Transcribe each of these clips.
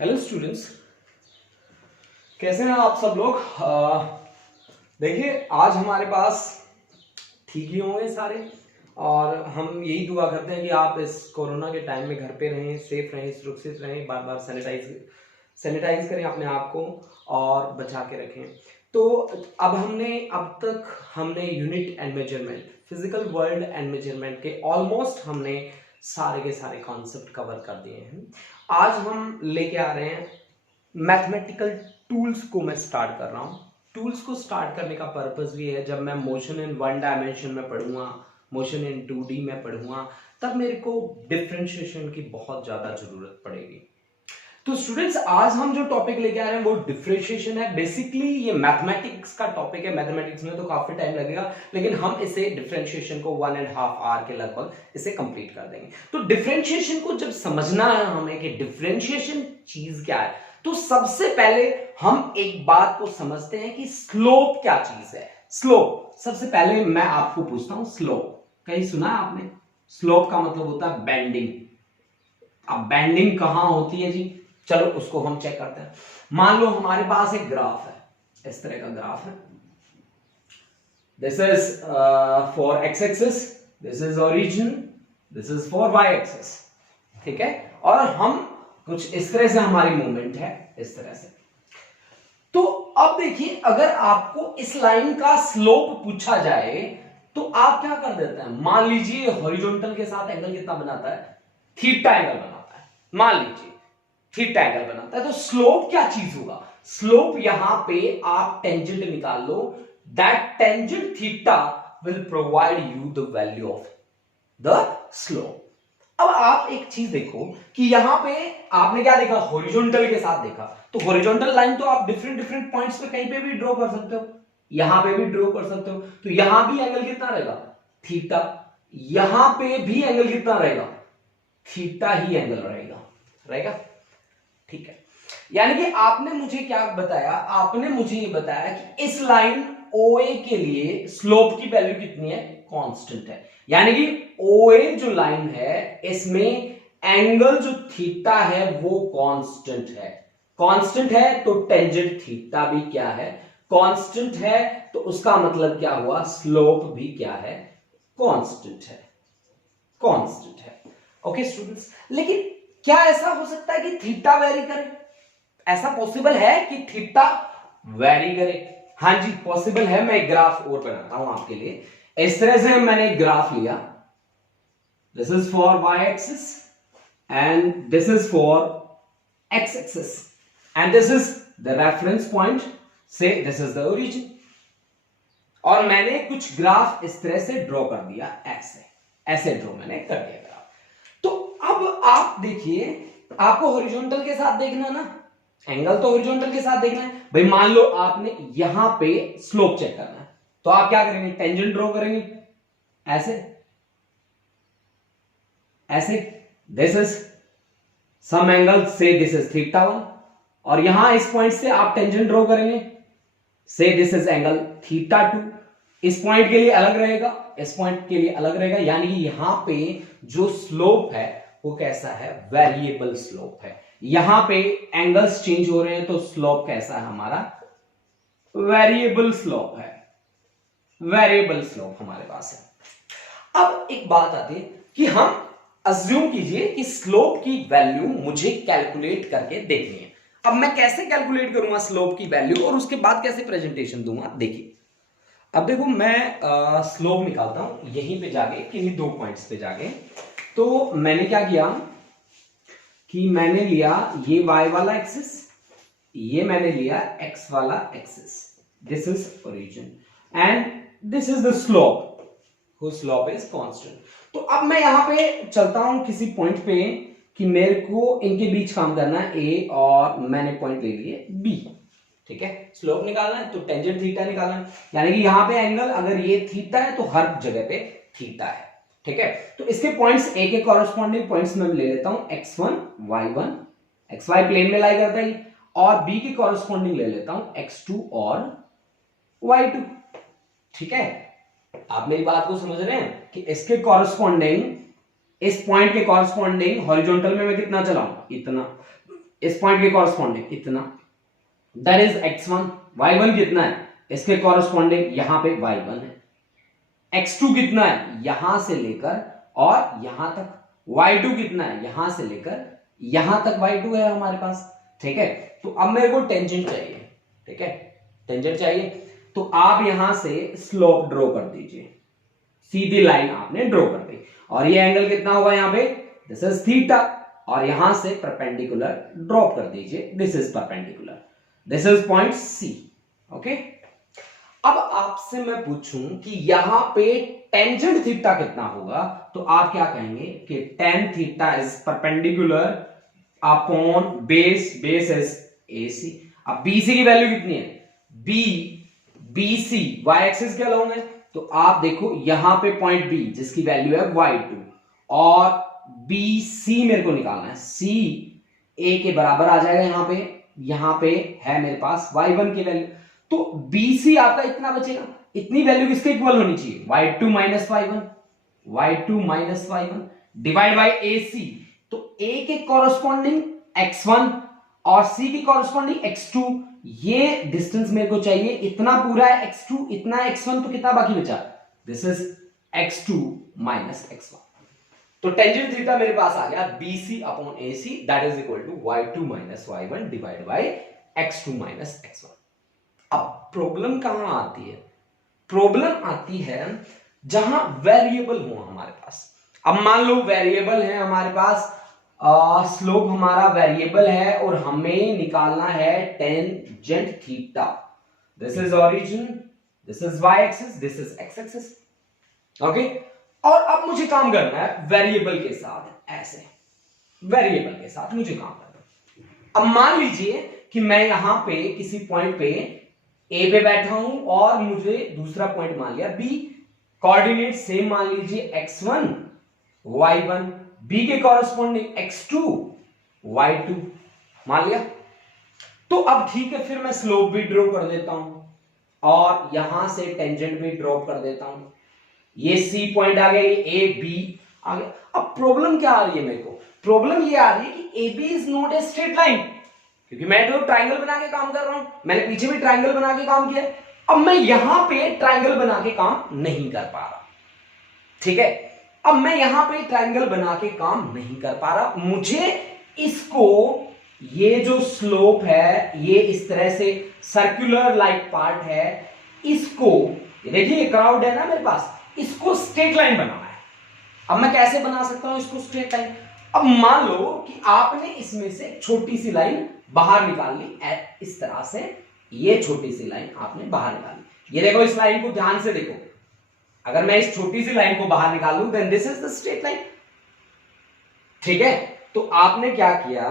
Hello students, कैसे हैं आप सब लोग। देखिए आज हमारे पास ठीक ही होंगे सारे और हम यही दुआ करते हैं कि आप इस कोरोना के टाइम में घर पे रहें, सेफ रहें, सुरक्षित रहें, बार बार सैनिटाइज करें अपने आप को और बचा के रखें। तो अब तक हमने unit and measurement, physical world and measurement के ऑलमोस्ट हमने सारे के सारे कॉन्सेप्ट कवर कर दिए हैं। आज हम लेके आ रहे हैं मैथमेटिकल टूल्स को। मैं स्टार्ट कर रहा हूँ। टूल्स को स्टार्ट करने का पर्पस भी है, जब मैं मोशन इन वन डायमेंशन में पढ़ूंगा, मोशन इन 2D में पढ़ूंगा, तब मेरे को डिफरेंशिएशन की बहुत ज्यादा जरूरत पड़ेगी। तो स्टूडेंट्स आज हम जो टॉपिक लेके आ रहे हैं वो डिफरेंशिएशन है। बेसिकली ये मैथमेटिक्स का टॉपिक है। मैथमेटिक्स में तो काफी टाइम लगेगा, लेकिन हम इसे डिफरेंशिएशन को 1.5 आवर के लगभग इसे कंप्लीट कर देंगे। तो डिफरेंशिएशन को जब समझना है हमें कि डिफरेंशिएशन चीज क्या है, तो सबसे पहले हम एक बात को समझते हैं कि स्लोप क्या चीज है। स्लोप, सबसे पहले मैं आपको पूछता हूं, स्लोप कहीं सुना है आपने? स्लोप का मतलब होता है बेंडिंग। अब बेंडिंग कहां होती है जी? चलो उसको हम चेक करते हैं। मान लो हमारे पास एक ग्राफ है, इस तरह का ग्राफ है। This is for x axis, this is origin, this is for y axis, ठीक है। और हम कुछ इस तरह से हमारी मूवमेंट है, इस तरह से। तो अब देखिए, अगर आपको इस लाइन का स्लोप पूछा जाए तो आप क्या कर देते हैं? मान लीजिए हॉरिजॉन्टल के साथ एंगल कितना बनाता है? थीटा एंगल बनाता है। मान लीजिए थीटा एंगल बनाता है, तो स्लोप क्या चीज होगा? स्लोप यहां पे आप टेंजेंट निकाल लो, that tangent theta will provide you the value of the slope. अब आप एक चीज देखो कि यहां पे आपने क्या देखा? हॉरिजॉन्टल के साथ देखा। तो हॉरिजॉन्टल लाइन तो आप डिफरेंट डिफरेंट पॉइंट्स पे कहीं पे भी ड्रॉ कर सकते हो, यहां पे भी ड्रॉ कर सकते हो। तो यहां भी एंगल कितना रहेगा? थीटा। यहां पे भी एंगल कितना रहेगा? थीटा ही एंगल रहेगा। ठीक है, यानी कि आपने मुझे क्या बताया? आपने मुझे ये बताया कि इस लाइन OA के लिए स्लोप की वैल्यू कितनी है? कांस्टेंट है। यानी कि OA जो लाइन है, इसमें एंगल जो थीटा है वो कांस्टेंट है। कांस्टेंट है तो टेंजेंट थीटा भी क्या है? कांस्टेंट है। तो उसका मतलब क्या हुआ? स्लोप भी क्या है? कांस्टेंट है। ओके स्टूडेंट्स, लेकिन क्या ऐसा हो सकता है कि थीटा वेरी करे? ऐसा पॉसिबल है कि थीटा वेरी करे? हाँ जी पॉसिबल है। मैं एक ग्राफ और बनाता हूं आपके लिए। इस तरह से मैंने एक ग्राफ लिया, this is for y axis and this is for x axis and this is the reference point, so this is the origin. और मैंने कुछ ग्राफ इस तरह से ड्रॉ कर दिया, ऐसे ड्रॉ मैंने कर दिया ग्राफ। तो अब आप देखिए, आपको हॉरिजॉन्टल के साथ देखना ना, एंगल तो हॉरिजॉन्टल के साथ देखना है भाई। मान लो आपने यहां पे स्लोप चेक करना है, तो आप क्या करेंगे? टेंजेंट ड्रॉ करेंगे, ऐसे दिस इज सम एंगल, से दिस इज थीटा 1, और यहां इस पॉइंट से आप टेंजेंट ड्रॉ करेंगे, से दिस इज एंगल थीटा 2। इस पॉइंट के लिए अलग रहेगा, इस पॉइंट के लिए अलग रहेगा। यानी कि यहां पे जो स्लोप है वो कैसा है? वेरिएबल स्लोप है। यहां पे एंगल्स चेंज हो रहे हैं तो स्लोप कैसा है हमारा? वेरिएबल स्लोप है। वेरिएबल स्लोप हमारे पास है। अब एक बात आती है कि हम अज्यूम कीजिए कि स्लोप की वैल्यू मुझे कैलकुलेट करके देखनी है। अब मैं कैसे कैलकुलेट करूंगा स्लोप की वैल्यू और उसके बाद कैसे प्रेजेंटेशन दूंगा? देखिए, अब देखो मैं स्लोप निकालता हूं यहीं पे जाके, किन्हीं दो पॉइंट्स पे जाके। तो मैंने क्या किया कि मैंने लिया ये y वाला एक्सिस, ये मैंने लिया x वाला axis, this is origin and this is the slope, whose slope is constant। तो अब मैं यहां पे चलता हूं किसी पॉइंट पे कि मेरे को इनके बीच काम करना है A, और मैंने पॉइंट ले लिए B, ठीक है। स्लोप निकालना है तो टेंजेंट थीटा निकालना है। यानी कि यहां पे एंगल अगर ये थीटा है तो हर जगह पे थीटा है, ठीक है। तो इसके पॉइंट्स A के कॉरेस्पॉन्डिंग पॉइंट्स में ले लेता हूं x1 y1, xy प्लेन में लाई करता है, और B के कॉरेस्पॉन्डिंग ले लेता हूं x2 और y2, ठीक है। आप मेरी बात को समझ रहे हैं कि इसके कॉरेस्पॉन्डिंग, इस पॉइंट के कॉरेस्पॉन्डिंग हॉरिजॉन्टल में मैं कितना चलाऊं? इतना। इस पॉइंट के कॉरस्पॉन्डिंग इतना, दैट इज x1। y1 कितना है, इसके कॉरस्पॉन्डिंग यहां पे y1 है। x2 कितना है, यहां से लेकर और यहां तक। y2 कितना है, यहां से लेकर यहां तक y2 है हमारे पास। ठीक है, तो अब मेरे को टेंजेंट चाहिए। ठीक है, टेंजेंट चाहिए, तो आप यहां से स्लोप ड्रॉ कर दीजिए, सीधी लाइन आपने ड्रॉ कर दी, और ये एंगल कितना होगा यहाँ पे, दिस इज थीटा, और यहां से परपेंडिकुलर ड्रॉप कर दीजिए, this is perpendicular, this is point C. Okay, अब आपसे मैं पूछूं कि यहां पे टेंजेंट थीटा कितना होगा, तो आप क्या कहेंगे कि tan theta is perpendicular upon base, base is AC। अब BC की वैल्यू कितनी है, BC y एक्सिस के अलोंग है, तो आप देखो यहां पे पॉइंट B जिसकी वैल्यू है y2, और BC मेरे को निकालना है, C A के बराबर आ जाएगा यहां पे है मेरे पास y1 की वैल्यू, तो BC आपका इतना बचेगा, इतनी वैल्यू किसके इक्वल होनी चाहिए, y2 minus y1 divide bye AC। तो A के कॉरस्पॉन्डिंग x1 और C की कॉरस्पॉन्डिंग x2, ये डिस्टेंस मेरे को चाहिए, इतना पूरा है x2, इतना x1, तो कितना बाकी बचा, this is x2 minus x1। तो टेंजेंट थीटा मेरे पास आ गया BC upon AC, that is equal to y2 minus y1 divide by x2 minus x1। अब प्रॉब्लम कहां आती है, प्रॉब्लम आती है जहां वेरिएबल हो हमारे पास। अब मान लो वेरिएबल है हमारे पास, स्लोप हमारा वेरिएबल है और हमें निकालना है tangent theta, this is origin, this is y axis, this is x axis. Okay, और अब मुझे काम करना है वेरिएबल के साथ, ऐसे वेरिएबल के साथ मुझे काम करना है। अब मान लीजिए कि मैं यहां पे किसी पॉइंट पे A पे बैठा हूं और मुझे दूसरा पॉइंट मान लिया B, कोऑर्डिनेट सेम मान लीजिए x1 y1, B के कॉरस्पॉन्डिंग x2 y2 मान लिया। तो अब ठीक है, फिर मैं स्लोप भी ड्रॉ कर देता हूं और यहां से टेंजेंट भी ड्रॉप कर देता हूं, ये C पॉइंट आ गया, ये A B आ गया। अब प्रॉब्लम क्या आ रही है मेरे को, प्रॉब्लम ये आ रही है कि AB is not a straight line, क्योंकि मैं तो ट्रायंगल बना के काम कर रहा हूं, मैंने पीछे भी ट्रायंगल बना के काम किया। अब मैं यहां पे ट्रायंगल बना के काम नहीं कर पा रहा। ठीक है, अब मैं यहां पे ट्रायंगल बना के काम नहीं कर पा रहा, मुझे इसको, ये जो स्लोप है, ये इस तरह से सर्कुलर लाइक पार्ट है, इसको देखिए क्राउड है ना मेरे पास, इसको स्ट्रेट लाइन बनाना है। अब मैं कैसे बना सकता हूं इसको स्ट्रेट लाइन, अब मान लो कि आपने इसमें से छोटी सी लाइन बाहर निकाल ली, इस तरह से ये छोटी सी लाइन आपने बाहर निकाली, ये देखो, इस लाइन को ध्यान से देखो, अगर मैं इस छोटी सी लाइन को बाहर निकालूं then this is the straight line. ठीक है, तो आपने क्या किया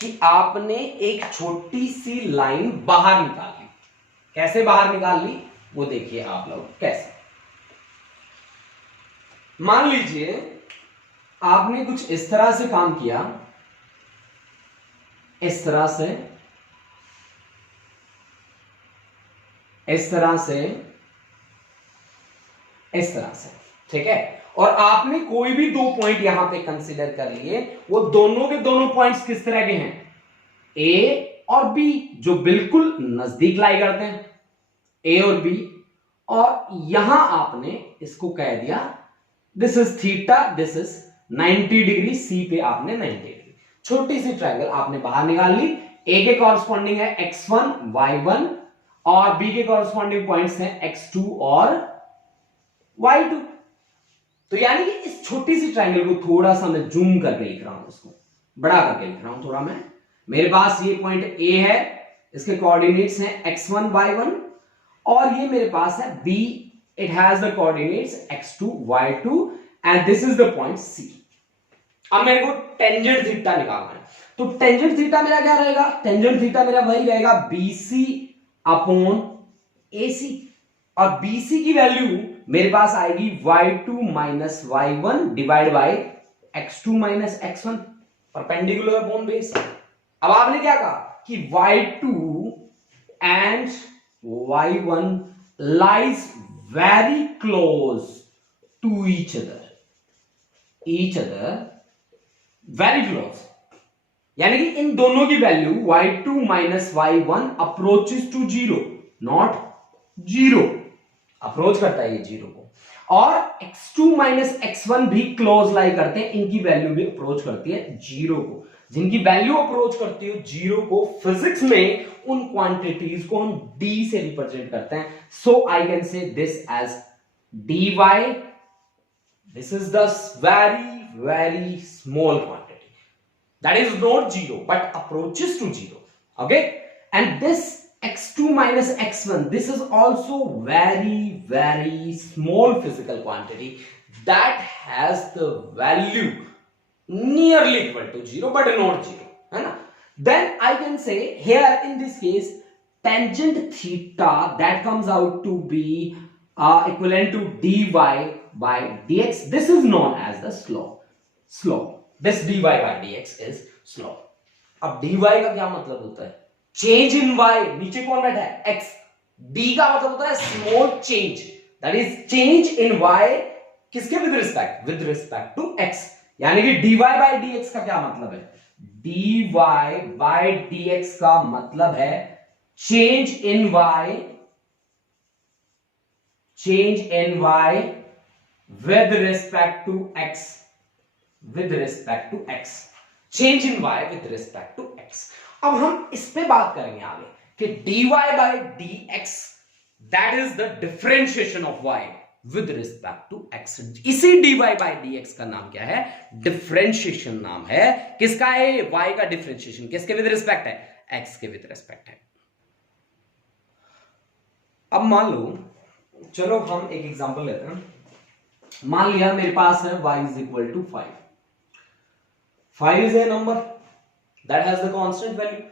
कि आपने एक छोटी सी लाइन बाहर निकाल ली, कैसे बाहर निकाल ली वो देखिए आप लोग कैसे। मान लीजिए आपने कुछ इस तरह से काम किया, इस तरह से, इस तरह से, इस तरह से। ठीक है, और आपने कोई भी दो पॉइंट यहां पे कंसीडर कर लिए, वो दोनों के दोनों पॉइंट्स किस तरह के हैं, A और B, जो बिल्कुल नजदीक लाई करते हैं, A और B, और यहां आपने इसको कह दिया this is theta, this is 90 degree, C पे आपने 90 डिग्री, छोटी सी ट्रायंगल आपने बाहर निकाल ली। A के कॉरस्पॉन्डिंग है x1 y1 और B के कॉरस्पॉन्डिंग पॉइंट्स हैं x2 और y2। तो यानी कि इस छोटी सी ट्रायंगल को थोड़ा सा मैं जूम करके लिख रहा हूं, उसको बड़ा करके लिख रहा हूं थोड़ा मैं, मेरे पास ये पॉइंट A है, इसके कोऑर्डिनेट्स हैं x1 y1, और ये मेरे पास है B, it has the coordinates x2 y2 and this is the point C। अब मेरे को टेंजेंट थीटा निकालना है, तो टेंजेंट थीटा मेरा क्या रहेगा, टेंजेंट थीटा मेरा वही रहेगा BC अपॉन AC, और BC की वैल्यू मेरे पास आएगी y2 minus y1 divide by x2 minus x1, perpendicular upon base. अब आपने क्या कहा कि y2 and y1 lies very close to each other very close, यानी कि इन दोनों की value y2 minus y1 approaches to zero, not zero, approach करता है ये जीरो को, और x2 माइनस x1 भी क्लोज लाई करते हैं, इनकी वैल्यू भी अप्रोच करती है जीरो को। जिनकी वैल्यू अप्रोच करती है जीरो को, फिजिक्स में उन क्वांटिटीज को हम d से रिप्रेजेंट करते हैं। So I can say this as dy, this is the very small quantity that is not zero but approaches to zero, okay? And this x2 minus x1, this is also very small physical quantity that has the value nearly equal to zero but not zero, है ना? Then I can say here in this case tangent theta that comes out to be equivalent to dy by dx. This is known as the slope. This dy by dx is slope. अब dy का क्या मतलब होता है? Change in y, नीचे कौन बैठा है? x. d का मतलब होता है small change, that is change in y किसके with respect? With respect to x. यानी कि dy by dx का क्या मतलब है? dy by dx का मतलब है change in y, change in y with respect to x, with respect to x, change in y with respect to x. अब हम इस पे बात करेंगे आगे कि dy by dx that is the differentiation of y with respect to x. इसी dy by dx का नाम क्या है? डिफरेंशिएशन नाम है। किसका है? y का डिफरेंशिएशन किसके विद रिस्पेक्ट है? x के विद रिस्पेक्ट है। अब मान लो, चलो हम एक एग्जांपल लेते हैं। मान लिया मेरे पास है y is equal to 5. 5 is a number that has the constant value.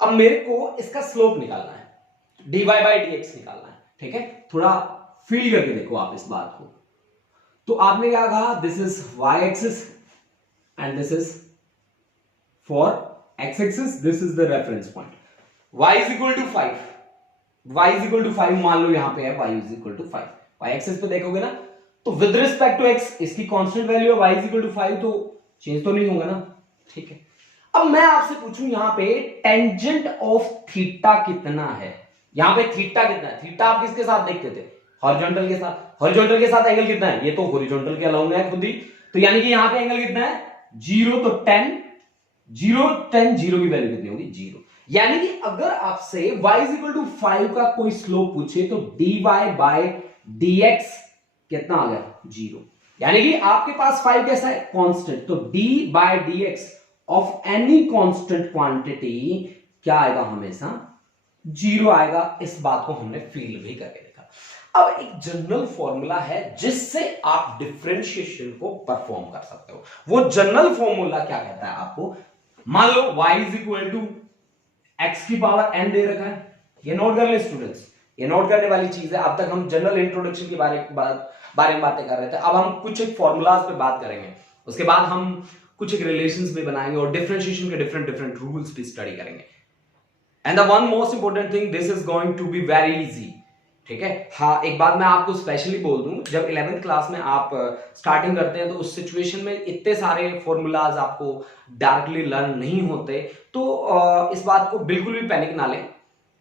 अब मेरे को इसका स्लोप निकालना है, dy by dx निकालना है, ठीक है? थोड़ा फील करके देखो आप इस बात को। तो आपने क्या कहा? This is y axis and this is for x axis, this is the reference point. y is equal to 5, y is equal to 5 मान लो यहां पे है, y is equal to 5। y axis पे देखोगे ना तो विद रिस्पेक्ट टू x इसकी constant value है y is equal to 5, तो चेंज तो नहीं होगा ना, ठीक है? अब मैं आपसे पूछूं यहां पे टेंजेंट ऑफ थीटा कितना है? यहां पे थीटा कितना है? थीटा आप किसके साथ देखते थे? हॉरिजॉन्टल के साथ। हॉरिजॉन्टल के साथ एंगल कितना है? ये तो हॉरिजॉन्टल के अलाउंग है खुद ही, तो यानी कि यहां पे एंगल कितना है? 0, तो 10, 0 की वैल्यू कितनी होगी? 0। यानी कि अगर आपसे y is equal to 5 का कोई स्लोप पूछे तो dy by dx कितना आ गया? 0। यानी कि आपके पास 5 कैसा है? कांस्टेंट, तो d by dx of any constant quantity क्या आएगा? हमेशा 0 आएगा। इस बात को हमने फील भी करके देखा। अब एक जनरल फॉर्मूला है जिससे आप डिफरेंशिएशन को परफॉर्म कर सकते हो। वो जनरल फॉर्मूला क्या कहता है आपको? मान लो y is equal to x की पावर n दे रखा है, ये नोट कर ले स्टूडेंट्स, ये नोट करने वाली चीज है। अब तक हम जनरल इंट्रोडक्शन के बारे में बातें कर रहे थे, अब हम कुछ एक फॉर्मूलाज पे बात करेंगे, उसके बाद हम कुछ एक रिलेशंस भी बनाएंगे और डिफरेंशिएशन के डिफरेंट रूल्स भी स्टडी करेंगे। And the one most important thing, this is going to be very easy, ठीक है? हाँ, एक बात मैं आपको स्पेशली बोल दूं, जब 11th क्लास में आप स्टार्टिंग करते हैं तो उस सिचुएशन में इतने सारे फॉर्मूलाज आपको डायरेक्टली लर्न नहीं होते, तो इस बात को बिल्कुल भी पैनिक ना लें,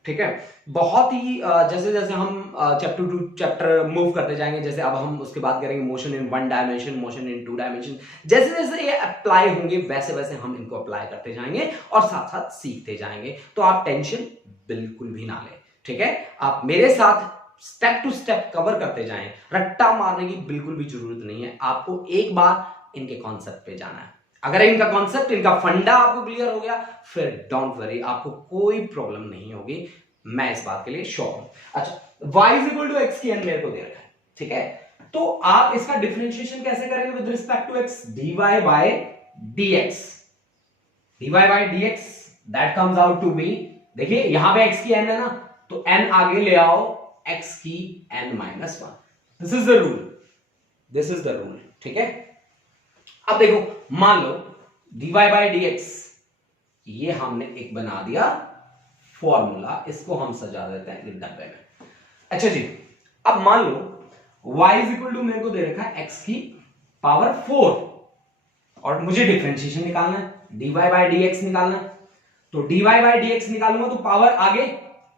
ठीक है? बहुत ही जैसे जैसे हम चैप्टर टू चैप्टर मूव करते जाएंगे, जैसे अब हम उसके बाद करेंगे motion in 1 dimension, motion in 2 dimension, जैसे जैसे ये अप्लाई होंगे वैसे वैसे हम इनको अप्लाई करते जाएंगे और साथ साथ सीखते जाएंगे। तो आप टेंशन बिल्कुल भी ना लें, ठीक है? आप मेरे साथ स्टेप टू स्टेप कवर करते जाएं, रट्टा मारने की बिल्कुल भी जरूरत नहीं है। आपको एक बार इनके कॉन्सेप्ट पे जाना है। अगर इनका कॉन्सेप्ट, इनका फंडा आपको क्लियर हो गया, फिर डोंट वरी, आपको कोई प्रॉब्लम नहीं होगी, मैं इस बात के लिए श्योर हूं। अच्छा, y is equal to x की n मेरे को दे रखा है, ठीक है? तो आप इसका डिफरेंशिएशन कैसे करेंगे with respect to x? dy by dx, dy by dx that comes out to be, देखिए यहां पे x की n है ना, तो n आगे ले आओ, x की n minus 1। This is the rule, this is the rule, ठीक है? अब देखो, मान लो dy by dx, ये हमने एक बना दिया फॉर्मूला, इसको हम सजा देते हैं इस डब्बे में। अच्छा जी, अब मान लो y is equal to मेरे को दे रखा है x की पावर 4, और मुझे डिफरेंशिएशन निकालना है, dy बाय dx निकालना है। तो dy बाय dx निकालूंगा तो पावर आगे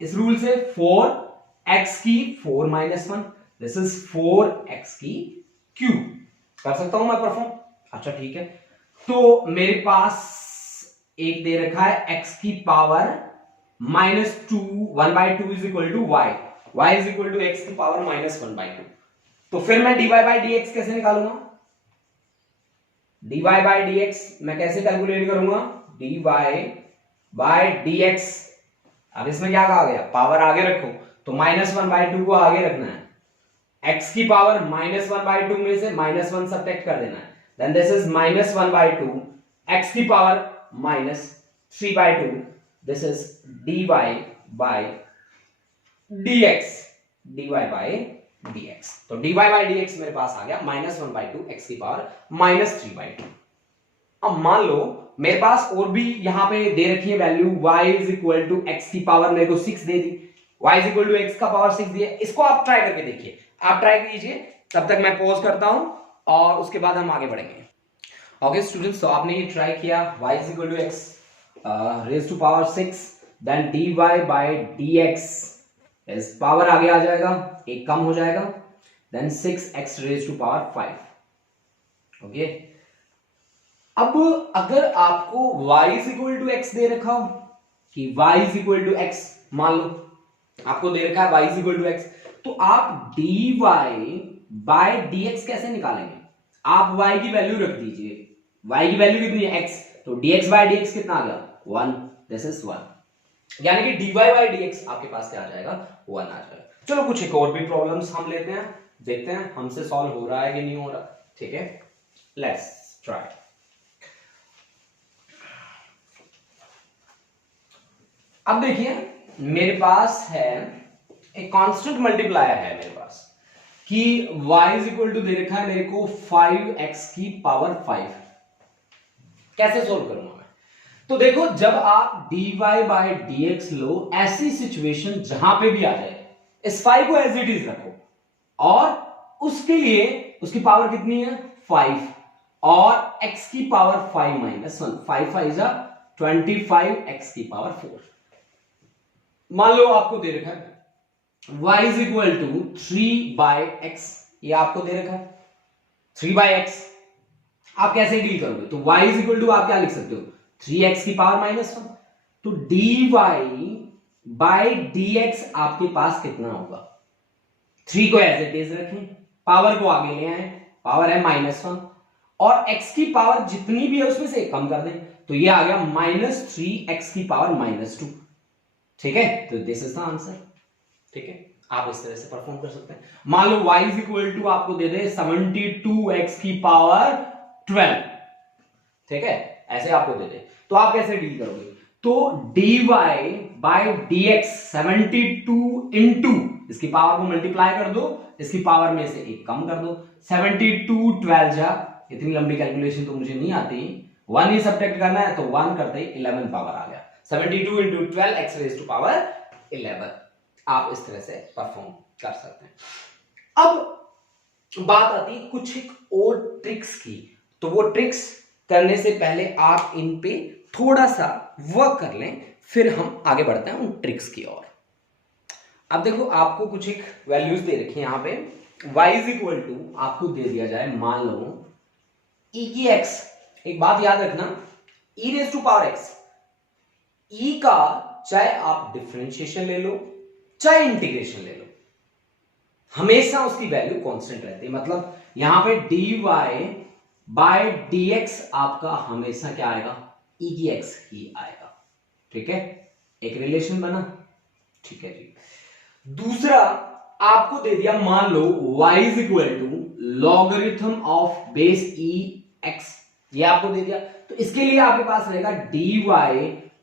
इस रूल से 4x की 4 माइनस 1, दिस इज 4x की क्यूब। कर सकता हूं मैं परफॉर्म? अच्छा ठीक है, तो मेरे पास एक दे रखा है x की power -2, 1/2 is equal to y is equal to x की पावर -1/2। तो फिर मैं dy बाय dx कैसे निकालूंगा? dy बाय dx मैं कैसे कैलकुलेट करूंगा? dy बाय dx, अब इसमें क्या कहा गया? पावर आगे रखो, तो -1/2 को आगे रखना है, x की पावर -1/2 में से -1 सब्ट्रैक्ट कर देना है, देन दिस इज -1/2, x की power -3/2, this is dy by dx, dy by dx। तो dy बाय dx मेरे पास आ गया -1/2 x की पावर -3/2। अब मान लो मेरे पास और भी यहां पे दे रखी है value, y is equal to x की पावर मेरे को 6 दे दी, y is equal to x का पावर 6 दिया। इसको आप ट्राई करके देखिए, आप ट्राई कीजिए, तब तक मैं पॉज करता हूं और उसके बाद हम आगे बढ़ेंगे। ओके स्टूडेंट्स, तो आपने ये ट्राई किया, y is equal to x raise to power 6, then dy by dx इस पावर आगे आ जाएगा, एक कम हो जाएगा, then 6x raise to power 5। Okay, अब अगर आपको y is equal to x दे रखा हो कि y is equal to x, मान लो आपको दे रखा है y is equal to x, तो आप dy बाय dx कैसे निकालेंगे? आप y की वैल्यू रख दीजिए, y की वैल्यू कितनी है? x, तो dx बाय dx कितना आ गया? 1, दिस इज 1, यानी कि dy बाय dx आपके पास क्या आ जाएगा? 1 आ जाएगा। चलो कुछ एक और भी प्रॉब्लम्स हम लेते हैं, देखते हैं हमसे सॉल्व हो रहा है कि नहीं हो रहा। ठीक है, लेट्स ट्राई। अब देखिए मेरे पास है एक कांस्टेंट मल्टीप्लायर है मेरे पास कि y इज इक्वल टू दे रखा है मेरे को 5x की पावर 5। कैसे सोल्व करूंगा मैं? तो देखो, जब आप dy बाय dx लो, ऐसी सिचुएशन जहां पे भी आ जाए, इस 5 को एज इट इज रखो और उसके लिए उसकी पावर कितनी है? 5, और x की पावर 5 माइनस 1, 5 5 जा 25, x की पावर 4। मान लो आपको दे रखा है y is equal to 3/x, ये आपको दे रखा है 3/x। आप कैसे डील करोगे? तो y इज इक्वल टू आप क्या लिख सकते हो? 3x की पावर -1। तो dy बाय dx आपके पास कितना होगा? 3 को एज इट इज रखें, पावर को आगे ले आए, पावर है -1, और x की पावर जितनी भी है उसमें से एक कम कर दें, तो ये आ गया -3x की पावर -2। ठीक है, तो दिस इज द आंसर। ठीक है, आप इस तरह से परफॉर्म कर सकते हैं। मान लो y इज इक्वल टू आपको दे दे 72x की पावर 12। ठीक है, ऐसे आपको दे दे, तो आप कैसे डील करोगे? तो dy बाय dx 72 इंटू इसकी पावर को मल्टीप्लाई कर दो, इसकी पावर में से एक कम कर दो, 72 12 जा, इतनी लंबी कैलकुलेशन तो मुझे नहीं आती, 1 ही सब्ट्रैक्ट करना है, तो 1 करते ही 11 पावर आ गया, 72 into 12 x raise to power 11। आप इस तरह से परफॉर्म कर सकते हैं। अब बात आती है कुछ एक और ट्रिक्स की, तो वो ट्रिक्स करने से पहले आप इन पे थोड़ा सा वर्क कर लें, फिर हम आगे बढ़ते हैं उन ट्रिक्स की ओर। अब देखो, आपको कुछ एक वैल्यूज दे रखी है यहां पे, y इज इक्वल टू आपको दे दिया जाए, मान लो e की x। एक बात याद रखना, e raise to power x, e का चाहे आप डिफरेंशिएशन ले लो चाहे इंटीग्रेशन ले लो, हमेशा उसकी वैल्यू कांस्टेंट रहती है। मतलब यहां पे dy बाय dx आपका हमेशा क्या आएगा? e की x ही आएगा। ठीक है, एक रिलेशन बना। ठीक है जी। दूसरा आपको दे दिया, मान लो y is equal to logarithm of base e x, ये आपको दे दिया, तो इसके लिए आपके पास रहेगा dy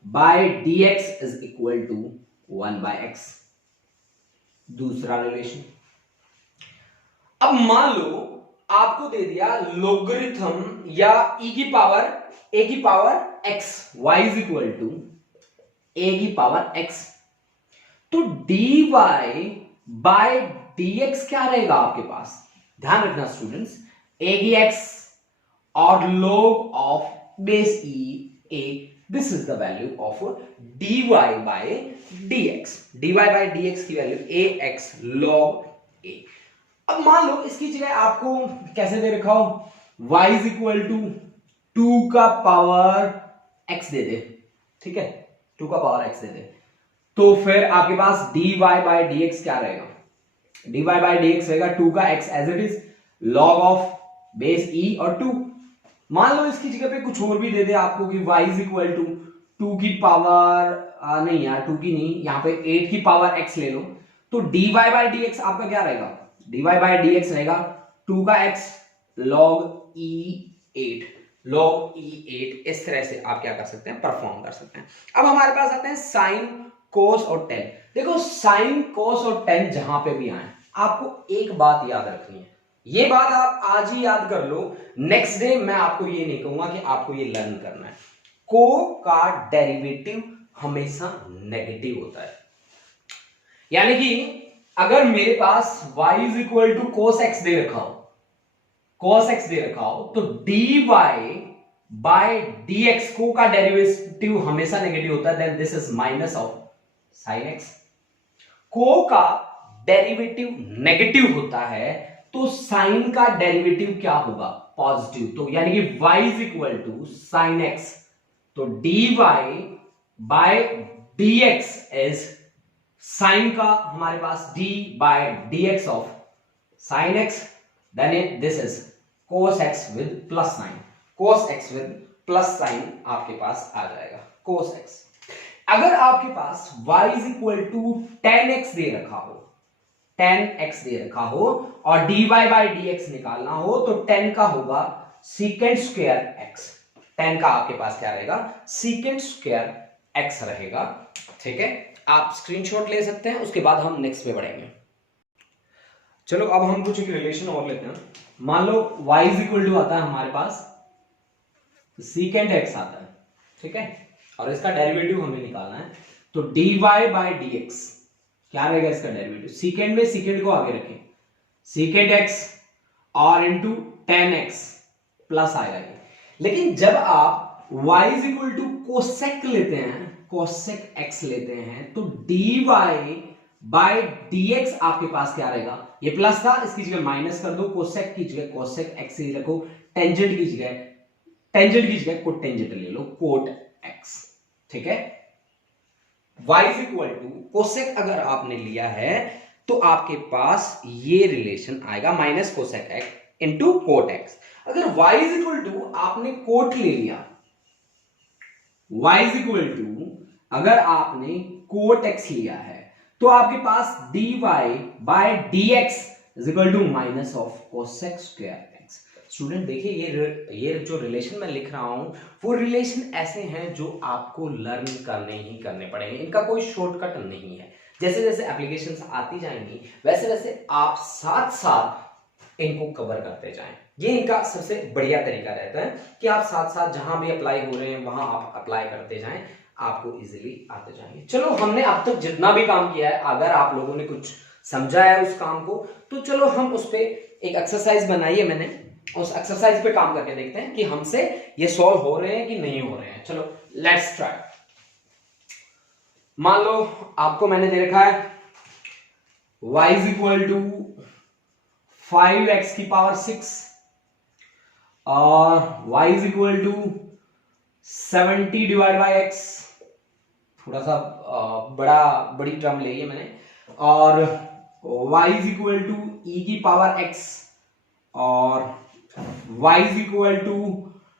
by dx is equal to 1/x। दूसरा रिलेशन। अब मान लो आपको दे दिया लोगरिथम या a की power x, y is equal to a की पावर x, तो dy बाय dx क्या रहेगा आपके पास? ध्यान रखना स्टूडेंट्स, a की x और log of base e a, this is the value of dy by dx. dy by dx की वैल्यू ax log a. अब मान लो इसकी जगह आपको कैसे दे रखा हो, y इज इक्वल टू 2 का पावर x दे दे, ठीक है, 2 का पावर x दे दे, तो फिर आपके पास dy by dx क्या रहेगा, dy by dx रहेगा 2 का x as it is log of base e और 2. मान लो इसकी जगह पे कुछ और भी दे दे आपको कि y इज इक्वल टू 2 की पावर नहीं यार 2 की नहीं, यहाँ पे 8 की पावर x ले लो, तो dy by dx आपका क्या रहेगा, dy by dx रहेगा 2 का x log e8, log e8. इस तरह से आप क्या कर सकते हैं, परफॉर्म कर सकते हैं. अब हमारे पास आते हैं साइन, कोस और टेन. देखो साइन, कोस और टेन जहां पे भी आए आपको एक बात याद रखनी है, ये बात आप आज ही याद कर लो, नेक्स्ट डे मैं आपको ये नहीं कहूंगा कि आपको ये लर्न करना है. को का डेरिवेटिव हमेशा नेगेटिव होता है, यानी कि अगर मेरे पास y is equal to cos x दे रखा हो, cos x दे रखा हो, तो dy बाय dx को का डेरिवेटिव हमेशा नेगेटिव होता है, then this is minus of sin x. को का डेरिवेटिव नेगेटिव होता है तो साइन का डेरिवेटिव क्या होगा, पॉजिटिव. तो यानी कि y is equal to sine x, तो dy by dx is sine का हमारे पास d by dx of sine x, then this is cos x with plus sign, cos x with plus sign आपके पास आ जाएगा cos x. अगर आपके पास y is equal to tan x दे रखा हो, tan x दे रखा हो और dy by dx निकालना हो, तो tan का होगा secant square x, tan का आपके पास क्या रहेगा, secant square x रहेगा. ठीक है, आप स्क्रीनशॉट ले सकते हैं, उसके बाद हम नेक्स्ट पे बढ़ेंगे. चलो अब हम कुछ एक रिलेशन और लेते हैं. मान लो y इज इक्वल टू आता है हमारे पास सीकेंट x आता है, ठीक है, और इसका डेरिवेटिव हमें निकालना है, तो dy बाय dx क्या रहेगा इसका डेरिवेटिव, सीकेंट में सीकेंट को आगे रखें, सीकेंट x और इनटू tan x प्लस आएगा ये. लेकिन जब आप y is equal to cosec लेते हैं, कोसेक x लेते हैं, तो dy बाय dx आपके पास क्या रहेगा, ये प्लस था इसकी जगह माइनस कर दो, कोसेक की जगह कोसेक x ही रखो, टेंजेंट की जगह कोटेंजेंट ले लो, कोट x. ठीक है, y is equal to cosec अगर आपने लिया है तो आपके पास ये रिलेशन आएगा minus cosec x into coat x. अगर y इज इक्वल टू आपने कोट ले लिया, y इज इक्वल टू अगर आपने कोट x लिया है, तो आपके पास dy by dx is equal to minus of cosec square x. Student देखिए ये जो रिलेशन मैं लिख रहा हूं वो रिलेशन ऐसे हैं जो आपको लर्न करने ही करने पड़ेंगे, इनका कोई शॉर्टकट नहीं है. जैसे जैसे एप्लीकेशंस आती जाएंगी वैसे वैसे आप साथ साथ इनको कवर करते जाएं. ये इनका सबसे बढ़िया तरीका रहता है कि आप साथ साथ जहां भी अप्लाई हो रहे हैं वहां आप अप्लाई करते जाएं, आपको इजीली आते जाएंगे. चलो हमने अब तक जितना भी काम किया है, अगर आप लोगों ने कुछ समझा है उस काम को, तो चलो हम उस पे एक एक्सरसाइज बनाई है मैंने, उस एक्सरसाइज पे काम करके देखते हैं कि हमसे ये सॉल्व हो रहे हैं कि नहीं हो रहे हैं. चलो लेट्स ट्राई. मान लो आपको मैंने दे रखा है y is equal to 5x की पावर 6 और y is equal to 70 divide by x, थोड़ा सा बड़ी टर्म ली है मैंने, और y is equal to e की पावर x और y इज इक्वल टू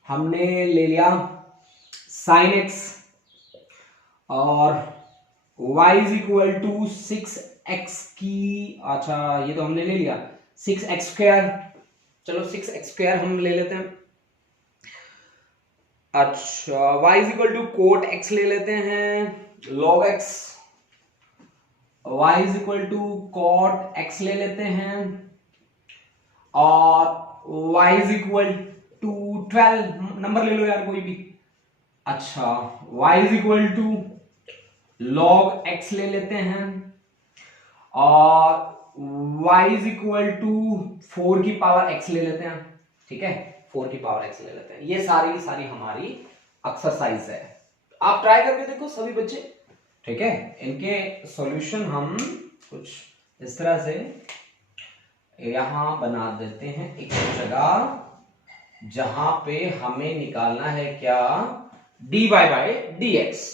हमने ले लिया sin x और y is equal to 6x की, अच्छा ये तो हमने ले लिया 6x स्क्वायर, चलो 6x स्क्वायर हम ले लेते हैं. अच्छा y is equal to cot x ले लेते हैं, log x, y is equal to cot x ले लेते हैं और y is equal to 12, number ले लो यार कोई भी. अच्छा y is equal to log x ले लेते हैं और y इज इक्वल टू 4 की पावर x ले लेते हैं. ठीक है, 4 की पावर x ले लेते हैं। ये सारी हमारी एक्सरसाइज है, आप ट्राई करके देखो सभी बच्चे, ठीक है। इनके सॉल्यूशन हम कुछ इस तरह से यहां बना देते हैं, एक जगह जहां पे हमें निकालना है क्या, dy बाई dx,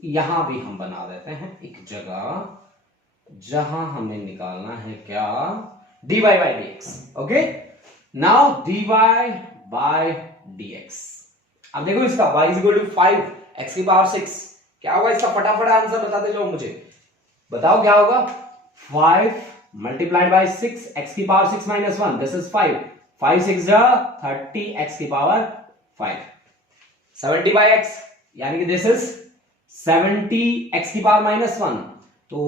यहां भी हम बना देते हैं एक जगह जहां हमें निकालना है क्या, dy by dx। Okay, now dy by dx। अब देखो इसका y is equal to 5 x की पावर 6, क्या होगा इसका, फटाफट आंसर बताते जाओ मुझे, बताओ क्या होगा, 5 मल्टीप्लाइड बाई 6 x की पावर 6 माइनस 1, दिस इज 5, 5 6 जा 30 x की पावर 5, 70 बाई x, यानी कि दिस इज 70 x की पावर माइनस 1, तो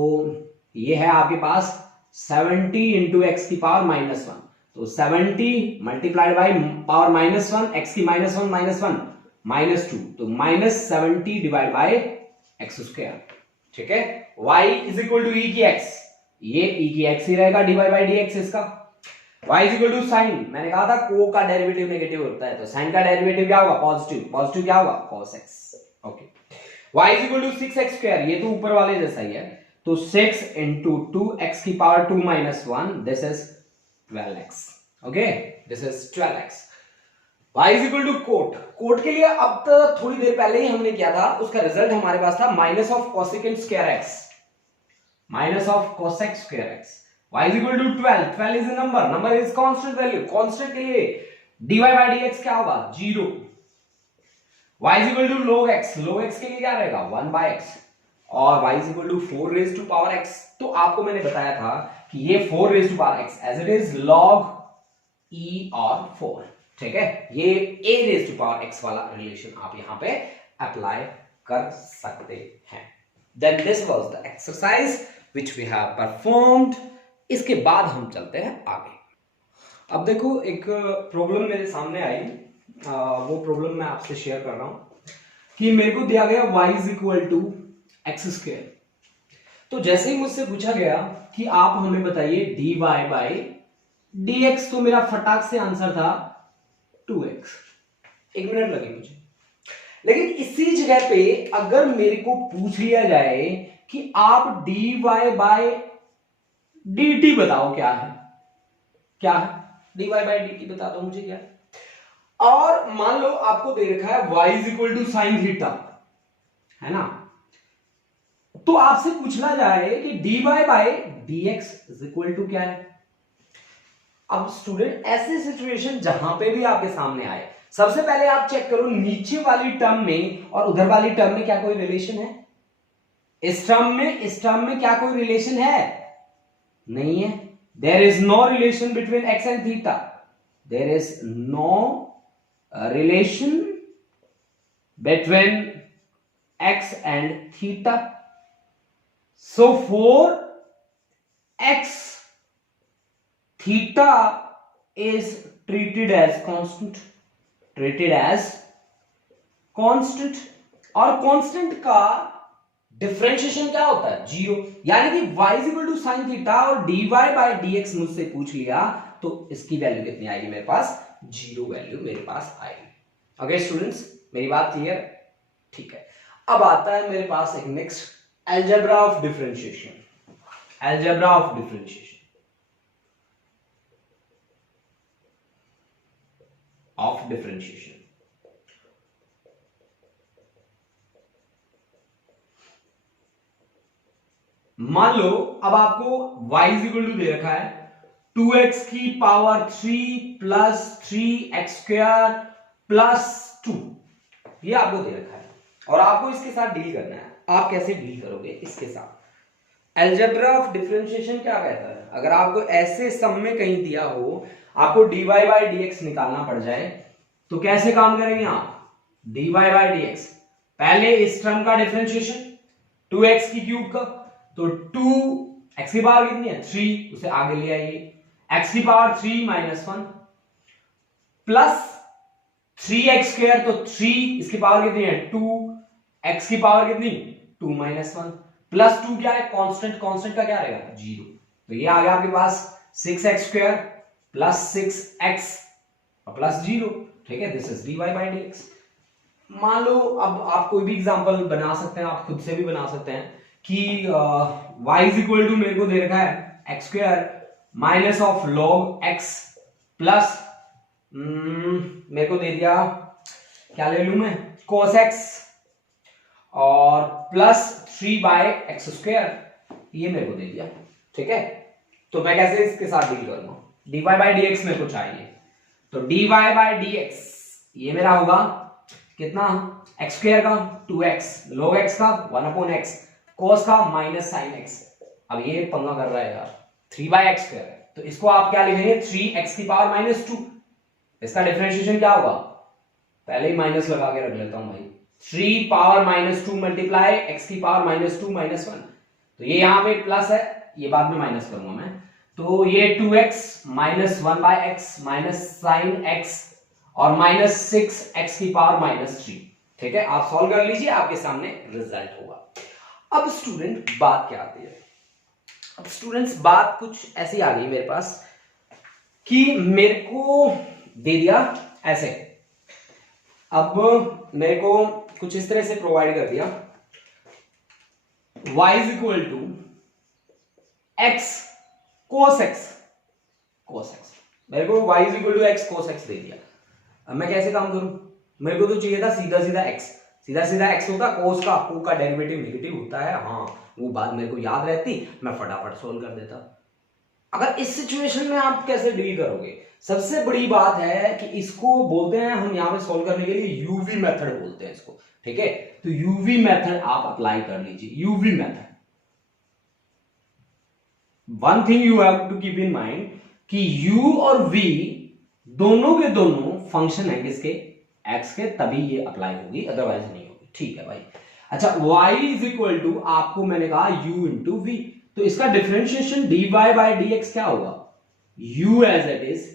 ये है आपके पास 70 इंटू एक्स की पावर माइनस 1, तो 70 multiplied by power minus 1, x की माइनस 1 माइनस 2, तो minus 70 divide by x square, ठीक है। y is equal to e की x, ये e की x ही रहेगा, dy बाई dx इसका। y is equal to sine, मैंने कहा था को का डेरिवेटिव नेगेटिव होता है, तो साइन का डेरिवेटिव क्या होगा, पॉजिटिव, पॉजिटिव क्या होगा, cos x, okay. y is equal to 6x square, ये तो ऊपर वाले जैसा ही है, तो 6 इंटू 2x की power 2 minus 1, this is 12x, okay, this is 12x। y is equal to cot, cot के लिए अब तो थोड़ी देर पहले ही हमने किया था, उसका रिजल्ट हमारे पास था minus of cosecant square x, minus of cosec square x, y is equal to 12, 12 is a number, number is constant value, constant के लिए dy बाय dx क्या होगा, 0, y is equal to log x, log x के लिए क्या रहेगा, 1 by x, और y is equal to 4 raise to power x, तो आपको मैंने बताया था कि ये 4 raise to power x as it is log e और 4, ठीक है, ये a रेज टू पावर x वाला रिलेशन आप यहां पे अप्लाई कर सकते हैं। Then this was the exercise which we have performed। इसके बाद हम चलते हैं आगे। अब देखो एक प्रॉब्लम मेरे सामने आई, वो प्रॉब्लम मैं आपसे शेयर कर रहा हूं कि मेरे को दिया गया y is equal to x square, तो जैसे ही मुझसे पूछा गया कि आप हमें बताइए dy बाई dx, तो मेरा फटाक से आंसर था 2x, एक मिनट लगी मुझे, लेकिन इसी जगह पे अगर मेरे को पूछ लिया जाए कि आप dy बाय dt बताओ क्या है, क्या है, dy बाय dt बता दो मुझे क्या है, और मान लो आपको दे रखा है y is equal to sine theta, है ना, तो आपसे पूछना जाए कि dy by dx is equal to क्या है। अब स्टूडेंट ऐसे सिचुएशन जहां पे भी आपके सामने आए, सबसे पहले आप चेक करो नीचे वाली टर्म में और उधर वाली टर्म में क्या कोई रिलेशन है, इस टर्म में क्या कोई रिलेशन है, नहीं है, there is no relation between x and theta, there is no relation between x and theta, so for x theta is treated as constant, और कांस्टेंट का डिफरेंशिएशन क्या होता है, 0, यानी कि y is equal to sine theta और dy by dx मुझसे पूछ लिया, तो इसकी वैल्यू कितनी आएगी मेरे पास, 0 वैल्यू मेरे पास आएगी। ओके स्टूडेंट्स, मेरी बात क्लियर, ठीक है। अब आता है मेरे पास एक next algebra of differentiation, algebra of differentiation of differentiation। मान लो अब आपको y इज इक्वल टू दे रखा है 2x की power 3 plus 3x square plus 2, ये आपको दे रखा है और आपको इसके साथ डील करना है। आप कैसे डील करोगे इसके साथ, अलजेब्रा ऑफ डिफरेंशिएशन क्या कहता है, अगर आपको ऐसे सम में कहीं दिया हो, आपको dy बाय dx निकालना पड़ जाए, तो कैसे काम करेंगे आप, dy बाय dx, पहले इस टर्म का डिफरेंशिएशन 2x की क्यूब का, तो 2 x की पावर कितनी है 3, उसे आगे ले आइए, x की power 3 minus 1 plus 3x square, तो 3 इसकी पावर कितनी है 2, x की पावर कितनी 2 माइनस 1 प्लस 2 क्या है कांस्टेंट, कांस्टेंट का क्या रहेगा 0, तो ये आ गया आपके पास 6x स्क्वायर प्लस 6x और प्लस 0, ठीक है, this is dy by d x. मान लो अब आप कोई भी एग्जांपल बना सकते हैं, आप खुद से भी बना सकते हैं कि y इज इक्वल टू मेरे को दे रखा है x square minus of log x plus मेरे को दे दिया, क्या ले लू मैं, cos x और प्लस 3 बाय एक्स स्क्वायर, ये मेरे को दे दिया, ठीक है। तो मैं कैसे इसके साथ डील करूंगा, dy बाई डी एक्स मेरे को चाहिए, तो dy बाई डी एक्स ये मेरा होगा कितना, एक्स स्क्वायर का 2x, log x का 1/x, cos का माइनस साइन x। अब ये पंगा कर रहा है यार, 3 बाई एक्स स्क्वायर है, तो इसको आप क्या लिखेंगे, 3x की पावर माइनस 2। इसका डिफरेंशिएशन क्या होगा, पहले ही माइनस लगा के रख लेता हूं भाई, 3 पावर माइनस 2 मल्टीप्लाई x की पावर माइनस 2 माइनस 1, तो ये यहाँ पे प्लस है, ये बाद में माइनस करूंगा मैं, तो ये 2x minus 1 by x minus sine x और माइनस 6x की पावर माइनस 3, ठीक है। आप सॉल्व कर लीजिए, आपके सामने रिजल्ट होगा। अब स्टूडेंट बात क्या आती है, अब स्टूडेंट्स बात कुछ ऐसी आ गई मेरे पास कि मेरे को दे दिया ऐसे, अब मेरे को कुछ इस तरह से प्रोवाइड कर दिया, y is equal to x cos x, मेरे को y is equal to x cos x दे दिया। अब मैं कैसे काम करूं, मेरे को तो चाहिए था सीधा सीधा x, सीधा सीधा x होता, cos का डेरिवेटिव नेगेटिव होता है, हाँ वो बात मेरे को याद रहती, मैं फटाफट सोल्व कर देता। अगर इस सिचुएशन में आप कैसे डील करोगे, सबसे बड़ी बात है कि इसको बोलते हैं हम यहाँ पे सोल्व करने के लिए यूवी मेथड बोलते हैं इसको, ठीक है। तो यूवी मेथड आप अप्लाई कर लीजिए, UV method. One thing you have to keep in mind कि u और v दोनों के दोनों फंक्शन है किसके, x के, तभी ये अप्लाई होगी, अदरवाइज नहीं होगी, ठीक है भाई। अच्छा, y इज इक्वल टू आपको मैंने कहा u इंटू v, तो इसका डिफरेंशिएशन dy बाई dx क्या होगा, u as it is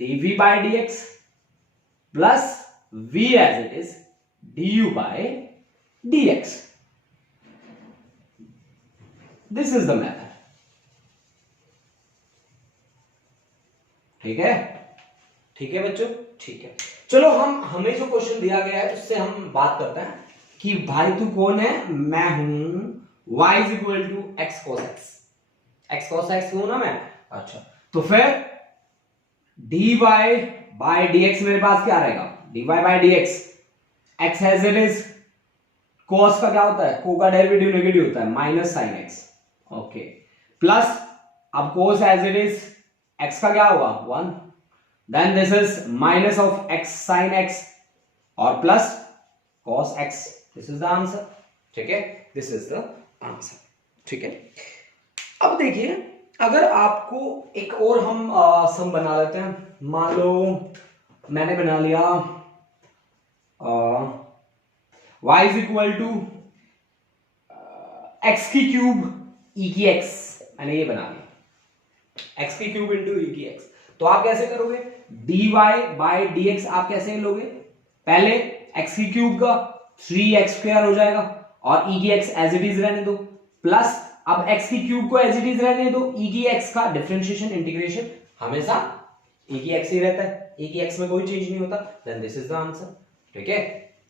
dv by dx plus v as it is du by dx। This is the method, ठीक है, ठीक है बच्चों, ठीक है। चलो हमें जो क्वेश्चन दिया गया है उससे हम बात करते हैं कि भाई तू कौन है, मैं हूं y is equal to x cos x हूं ना मैं। अच्छा, तो फिर dy बाई dx मेरे पास क्या रहेगा, dy by dx x as it is, cos का क्या होता है, co का डेरिवेटिव नेगेटिव होता है, minus sine x, okay, plus अब cos as it is x का क्या होगा 1, then this is minus of x sine x और plus cos x, this is the answer, ठीक है, दिस इज द आंसर, ठीक है। अब देखिए, अगर आपको एक और हम सम बना लेते हैं, मान लो मैंने बना लिया y is equal to x की क्यूब e की x, मैंने ये बना लिया x की क्यूब इंटू e की x। तो आप कैसे करोगे, dy बाई dx आप कैसे लोगे, पहले x की क्यूब का 3x स्क्वायर हो जाएगा और e की x एज इट इज रहने दो, प्लस अब x की क्यूब को एज इट इज रहने दो, e की x का डिफरेंशिएशन इंटीग्रेशन हमेशा e की x ही रहता है, e की x में कोई चेंज नहीं होता, then this is the answer, ठीक है।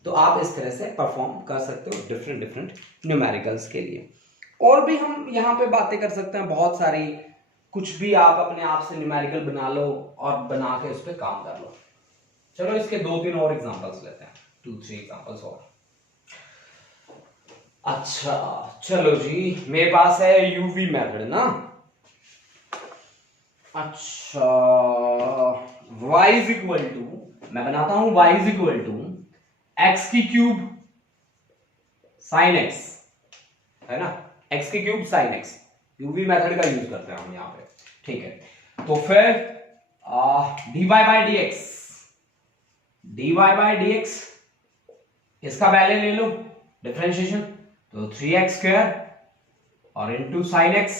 तो आप इस तरह से परफॉर्म कर सकते हो डिफरेंट न्यूमेरिकल्स के लिए। और भी हम यहाँ पे बातें कर सकते हैं बहुत सारी, कुछ भी आप अपने आप से न्यूमेरिकल बना लो और बना के उस पर काम कर लो। चलो इसके 2-3 और एग्जांपल्स लेते हैं, 2-3 एग्जांपल्स और। अच्छा चलो जी, मेरे पास है यूवी मेथड ना। अच्छा, y इज इक्वल टू, मैं बनाता हूं y is equal to x की क्यूब साइन x, है ना, x की cube sine x, UV method का यूज करते हैं हम यहाँ पे, ठीक है। तो फिर dy by dx, dy by dx इसका वैल्यू ले लो डिफरेंशिएशन, तो 3x स्क्वायर और into sine x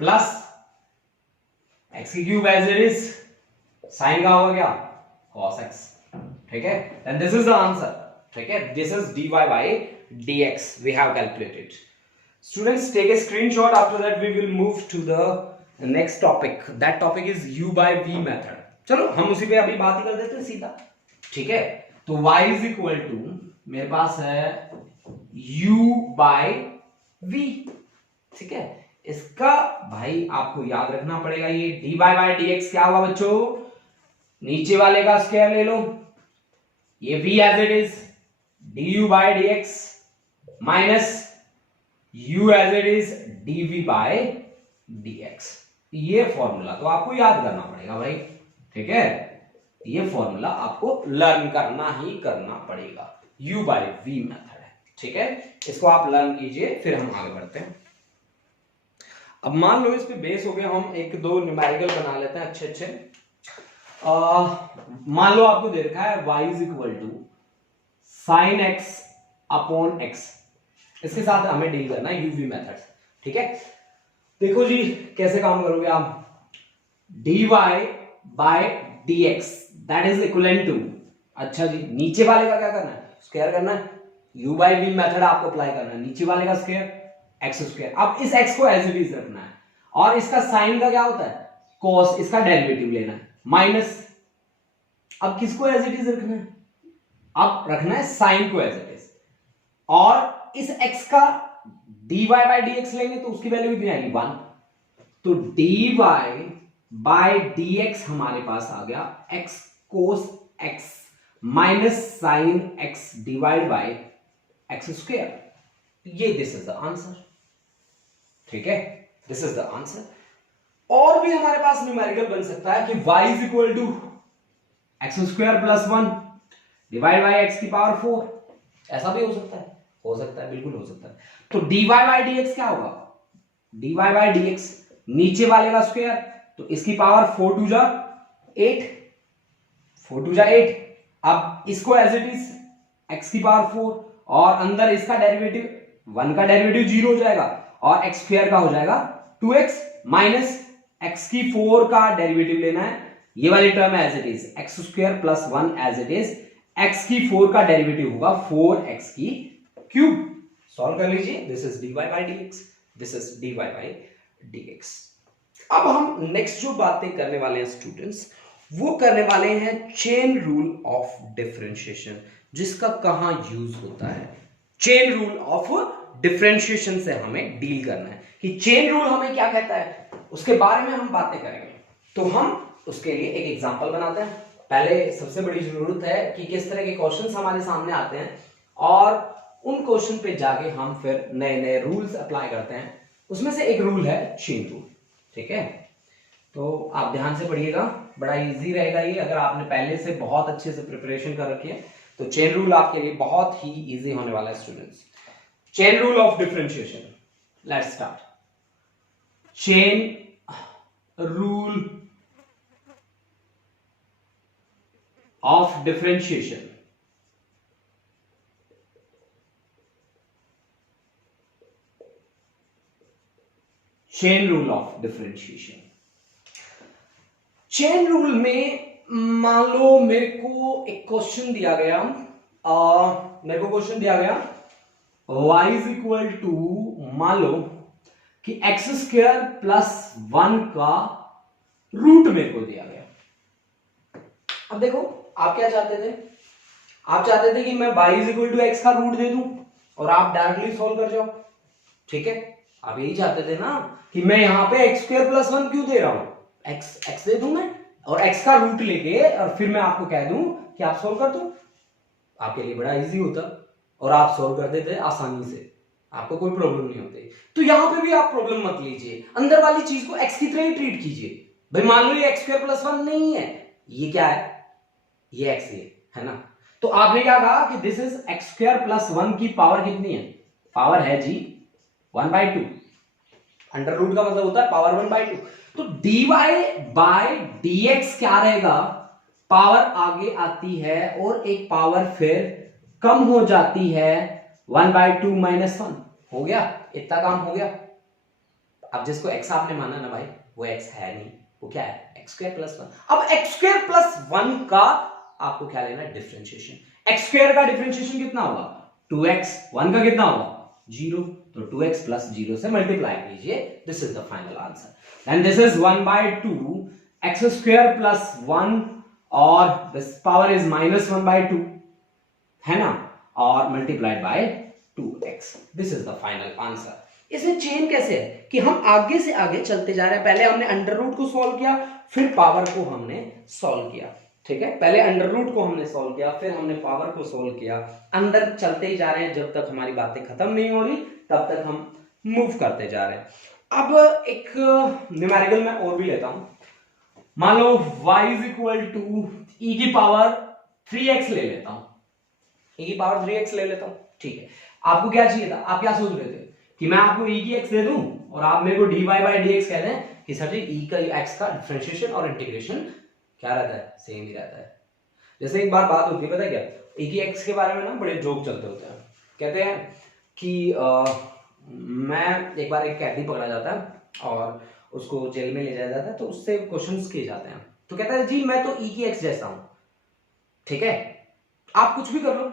plus x की cube as it is, sine का होगा क्या cos x, ठीक है, and this is the answer, ठीक है, this is dy by dx we have calculated. Students, take a screenshot. After that we will move to the next topic. That topic is u by v method. चलो हम उसी पे अभी बात ही कर देते हैं सीधा, ठीक है। तो y इज इक्वल टू मेरे पास है u बाय v, ठीक है। इसका भाई आपको याद रखना पड़ेगा, ये dy बाय dx क्या हुआ बच्चों, नीचे वाले का स्क्वायर ले लो, ये v as it is du by dx minus u as it is dv by dx, ये फॉर्मूला तो आपको याद करना पड़ेगा भाई, ठीक है। ये फॉर्मूला आपको लर्न करना ही करना पड़ेगा, u बाय v मेथड है, ठीक है। इसको आप लर्न कीजिए, फिर हम आगे बढ़ते हैं। अब मान लो इस पे बेस हो गया, हम एक दो न्यूमेरिकल बना लेते हैं अच्छे अच्छे। मान लो आपको दे रखा है y is equal to sine x upon x, इसके साथ हमें डील करना है यूवी मेथड, ठीक है। देखो जी कैसे काम करोगे आप, dy by dx that is equivalent to, अच्छा जी नीचे वाले का क्या करना है, स्क्वायर करना है, u बाय v मेथड आपको अप्लाई करना है, नीचे वाले का स्क्वायर एक्स स्क्वायर। अब इस x को एज इट इज रखना है, और इसका साइन का क्या होता है cos, इसका डेरिवेटिव लेना है माइनस, अब किसको एज इट इज रखना है, अब रखना है साइन को एज इट इज, और इस x का dy बाय dx लेंगे तो उसकी वैल्यू कितनी आएगी 1, तो dy बाय dx हमारे पास आ गया x cos x minus sine x divide by x square, ये दिस इज द आंसर, ठीक है, दिस इज द आंसर। और भी हमारे पास न्यूमेरिकल बन सकता है कि y is equal to x square plus 1 divide by x की पावर 4, ऐसा भी हो सकता है, बिल्कुल हो सकता है। तो dy बाय dx क्या होगा, dy बाय dx नीचे वाले का स्क्वायर, तो इसकी पावर 4 टू जा 8, अब इसको एज इट इज x की पावर 4, और अंदर इसका डेरिवेटिव 1 का डेरिवेटिव 0 हो जाएगा, और x स्क्वायर का हो जाएगा 2x माइनस x की 4 का डेरिवेटिव लेना है, ये वाली term as it is x square plus 1 as it is x की 4 का डेरिवेटिव होगा 4x की क्यूब, सॉल्व कर लीजिए, this is dy by dx, this is dy by dx। अब हम नेक्स्ट जो बातें करने वाले हैं स्टूडेंट्स, वो करने वाले हैं चेन रूल ऑफ डिफरेंशिएशन, जिसका कहां यूज होता है, चेन रूल ऑफ डिफरेंशिएशन से हमें डील करना है कि चेन रूल हमें क्या कहता है, उसके बारे में हम बातें करेंगे। तो हम उसके लिए एक एग्जांपल बनाते हैं। पहले सबसे बड़ी जरूरत है कि किस तरह के क्वेश्चंस हमारे सामने आते हैं, और उन क्वेश्चन पे जाके हम फिर नए नए रूल्स अप्लाई करते हैं। उसमें से एक रूल है चेन रूल, ठीक है। तो आप ध्यान से पढ़िएगा, बड़ा इजी रहेगा ये, अगर आपने पहले से बहुत अच्छे से प्रिपरेशन कर रखी है तो चेन रूल आपके लिए बहुत ही इजी होने वाला है students. Chain rule of differentiation, let's start. Chain rule of differentiation, chain rule of differentiation. Chain rule में मान लो मेरे को एक क्वेश्चन दिया गया, y इज इक्वल टू, मान लो कि एक्स स्क्वायर प्लस 1 का रूट मेरे को दिया गया। अब देखो आप क्या चाहते थे, आप चाहते थे कि मैं y is equal to x का रूट दे दूं और आप डायरेक्टली सॉल्व कर जाओ, ठीक है। आप यही चाहते थे ना कि मैं यहां पे एक्स स्क्वायर प्लस 1 क्यों दे रहा हूं, एक्स दे दूं मैं, और एक्स का रूट लेके और फिर मैं आपको कह दूं कि आप सॉल्व कर दो, आपके लिए बड़ा इजी होता और आप सॉल्व कर देते आसानी से, आपको कोई प्रॉब्लम नहीं होती। तो यहां पे भी आप प्रॉब्लम मत लीजिए, अंदर वाली चीज को एक्स की तरह ही ट्रीट कीजिए। भाई मान लो ये एक्स स्क्वायर प्लस 1 नहीं है, ये क्या है, ये एक्स है ना। तो आपने क्या कहा कि this is x square plus 1 की पावर कितनी है, पावर है जी 1/2, अंडर रूट का मतलब होता है पावर 1/2। तो dy बाय dx क्या रहेगा, पावर आगे आती है और एक पावर फिर कम हो जाती है, 1/2 माइनस 1 हो गया, इतना काम हो गया। अब जिसको x आपने माना ना भाई, वो x है नहीं, वो क्या है एक्स स्क्वायर प्लस 1। अब एक्स स्क्वायर प्लस 1 का आपको क्या लेना है, डिफरेंशिएशन। एक्स स्क्वायर का डिफरेंशिएशन कितना होगा 2x, 1 का कितना होगा 0, तो 2x प्लस 0 से मल्टीप्लाई कीजिए, this is the final answer, and this is 1/2 x square plus 1 और दिस पावर इज -1/2 है ना, और multiplied by 2x। This is the final answer. इसमें चेन कैसे है कि हम आगे से आगे चलते जा रहे हैं। पहले हमने अंडर रूट को सॉल्व किया, फिर पावर को हमने सॉल्व किया, ठीक है। पहले अंडर रूट को हमने सॉल्व किया, फिर हमने पावर को सॉल्व किया। अंदर चलते ही जा रहे हैं, जब तक हमारी बातें खत्म नहीं हो रही तब तक हम मूव करते जा रहे हैं। अब एक न्यूमेरिकल मैं और भी लेता हूं। मान लो y is equal to e की पावर 3x ले लेता हूं, e की पावर 3x ले लेता हूं, ठीक है। आपको क्या चाहिए था, आप क्या सोच रहे थे कि मैं आपको e की x दे दूं और आप मेरे को dy बाय dx कह दें कि सर जी e का x का डिफरेंशिएशन और इंटीग्रेशन क्या रहता है, सेम ही रहता है। जैसे एक बार बात होती है, पता है क्या, e की x के बारे में ना बड़े जोक चलते होते हैं। कहते हैं कि मैं एक बार एक कैदी पकड़ा जाता है और उसको जेल में ले जाया जाता है, तो उससे क्वेश्चंस किए जाते हैं। तो कहता है जी मैं तो e की x जैसा हूं, ठीक है, आप कुछ भी कर लो,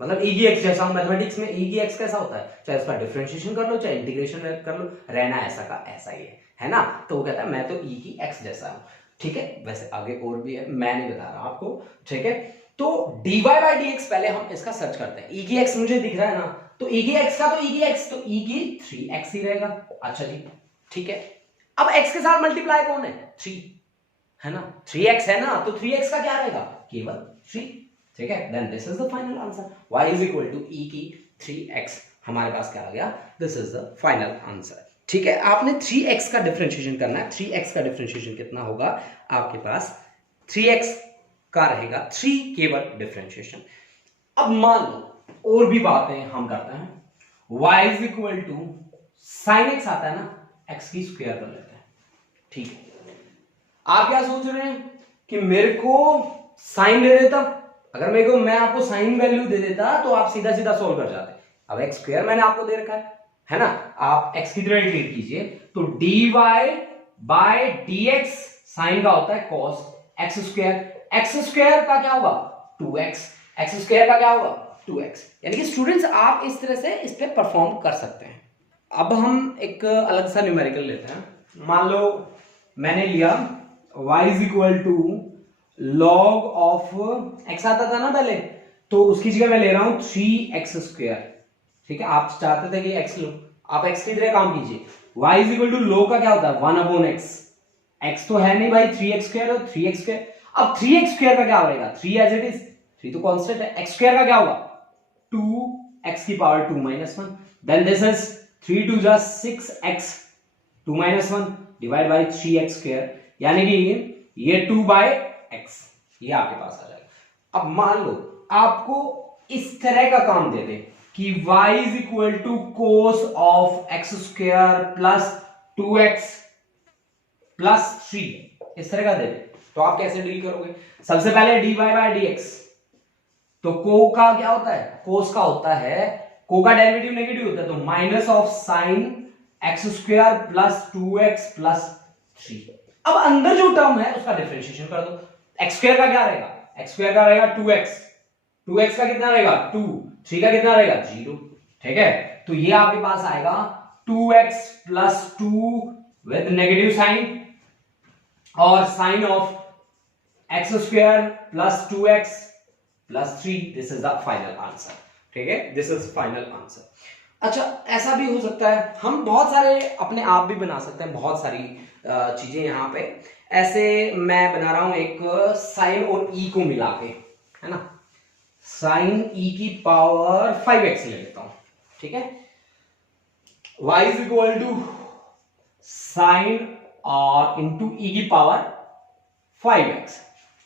मतलब e की x जैसा हूं। मैथमेटिक्स में e की x कैसा होता है, चाहे इसका डिफरेंशिएशन कर लो चाहे इंटीग्रेशन कर लो, रहना ऐसा का ऐसा ही है ना। तो वो कहता है मैं तो e की x जैसा हूं, ठीक है। वैसे आगे और भी है, मैं नहीं बता रहा आपको, ठीक है। तो dy बाय dx पहले हम इसका सर्च करते हैं। e की x मुझे दिख रहा है ना, तो e की x का तो e की x तो e की 3x ही रहेगा। अच्छा जी, ठीक है। अब x के साथ मल्टीप्लाई कौन है, 3 है ना, 3x है ना, तो 3x का क्या रहेगा, केवल 3, ठीक है। Then this is the final answer, y is equal to e की 3x। हमारे पास क्या आ गया, this is the final answer, ठीक है। आपने 3x का डिफरेंशिएशन करना है। 3x का डिफरेंशिएशन कितना होगा, आपके पास 3x का रहेगा, 3 केवल डिफरेंशिएशन। अब मान लो और भी बातें हम करते हैं। y is equal to sine x आता है ना, x की स्क्वायर कर लेते हैं, ठीक है। आप क्या सोच रहे हैं कि मेरे को साइन दे देता, अगर मेरे को मैं आपको साइन वैल्यू दे देता तो आप सीधा सीधा सोल्व कर जाते। अब x स्क्वायर मैंने आपको दे रखा है ना, आप x की तरह ट्रीट कीजिए। तो dy बाय dx साइन का होता है cos x स्क्वायर का क्या होगा 2x, x स्क्वायर का क्या होगा 2x। यानी कि स्टूडेंट्स आप इस तरह से इस पे परफॉर्म कर सकते हैं। अब हम एक अलग सा न्यूमेरिकल लेते हैं। मान लो मैंने लिया y is equal to log of x आता था ना पहले, तो उसकी जगह मैं ले रहा हूं 3x स्क्वायर, ठीक है। आप चाहते थे कि x लो, आप x की तरह काम कीजिए। y is equal to log का क्या होता है 1/x, x तो है नहीं भाई 3x स्क्वायर और 3x स्क्वायर। अब 3x स्क्वायर का क्या होगा, 3 एज इट इज, 3 तो कांस्टेंट है, x स्क्वायर का क्या होगा 2x की पावर 2 - 1। देन दिस इज 3 2 जा 6x 2 - 1 divide bye 3x square, यानी कि ये 2/x ये आपके पास आ जाएगा। अब मान लो आपको इस तरह का काम दे दे कि y is equal to cos of x square plus 2x plus 3, इस तरह का दे दे, तो आप कैसे डील करोगे। सबसे पहले dy बाय dx, तो को का क्या होता है, कोस का होता है, को का डेरिवेटिव नेगेटिव होता है, तो minus of sine x square plus 2x plus 3। अब अंदर जो टर्म है उसका डिफरेंशिएशन कर दो। x स्क्वायर का क्या रहेगा, x स्क्वायर का रहेगा 2x का कितना रहेगा 2, 3 का कितना रहेगा 0, ठीक है। तो ये आपके पास आएगा 2x plus 2 with negative sign और sign of x square plus 2x plus 3। This is the final answer, ठीक है, दिस इज फाइनल आंसर। अच्छा, ऐसा भी हो सकता है, हम बहुत सारे अपने आप भी बना सकते हैं, बहुत सारी चीजें यहाँ पे। ऐसे मैं बना रहा हूं एक साइन और e को मिला के, है ना, साइन e की पावर 5x ले लेता हूं, ठीक है। y is equal to sine और इंटू e की पावर 5x,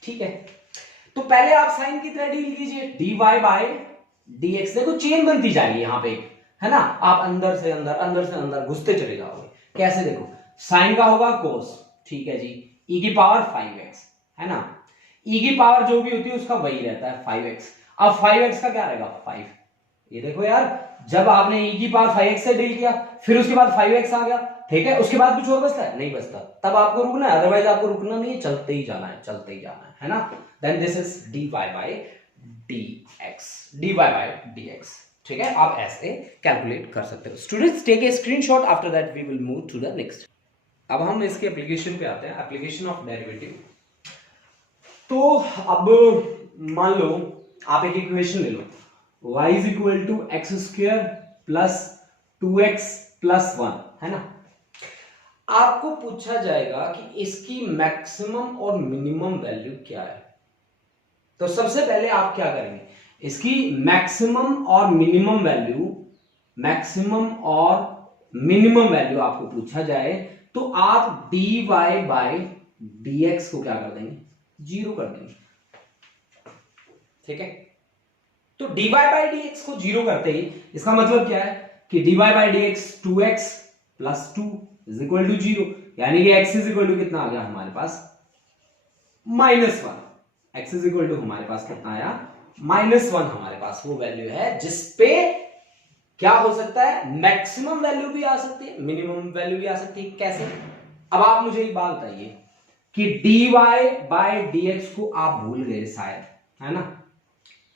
ठीक है। तो पहले आप साइन की तरह डील कीजिए, dy बाय dx। देखो चेन बनती जाएगी यहाँ पे, है ना, आप अंदर से अंदर घुसते चले जाओगे। कैसे, देखो साइन का होगा कोस, ठीक है जी, e की पावर 5x, है ना, e की पावर जो भी होती है उसका वही रहता है 5x। अब 5x का क्या रहेगा 5। ये देखो यार, जब आपने e की पावर 5x से डील किया, फिर उसके बाद 5x आ गया, ठीक है, उसके बाद कुछ और बचता है, नहीं बचता, तब आपको रुकना है, अदरवाइज आपको रुकना नहीं है, चलते ही जाना है, चलते ही जाना है ना। Then this is dy by dx, ठीक है। आप ऐसे कैलकुलेट कर सकते हो। Students take a screenshot, after that we will move to the next. अब हम इसके एप्लीकेशन पे आते हैं, एप्लीकेशन ऑफ डेरिवेटिव। तो अब मान लो आप एक इक्वेशन ले लो, y is equal to x square plus 2x plus 1, है ना। आपको पूछा जाएगा कि इसकी मैक्सिमम और मिनिमम वैल्यू क्या है। तो सबसे पहले आप क्या करेंगे, इसकी मैक्सिमम और मिनिमम वैल्यू, मैक्सिमम और मिनिमम वैल्यू आपको पूछा जाए तो आप dy बाय dx को क्या कर देंगे, 0 कर देंगे, ठीक है। तो dy बाय dx को 0 करते ही इसका मतलब क्या है कि dy by dx 2x plus 2 is equal to 0, यानी कि x इज इक्वल टू कितना आ गया हमारे पास, -1। x इज इक्वल टू हमारे पास कितना आया, -1। हमारे पास वो वैल्यू है जिसपे क्या हो सकता है, मैक्सिमम वैल्यू भी आ सकती है, मिनिमम वैल्यू भी आ सकती है। कैसे? अब आप मुझे एक बात बताइए कि dy बाय dx को आप भूल गए शायद, है ना,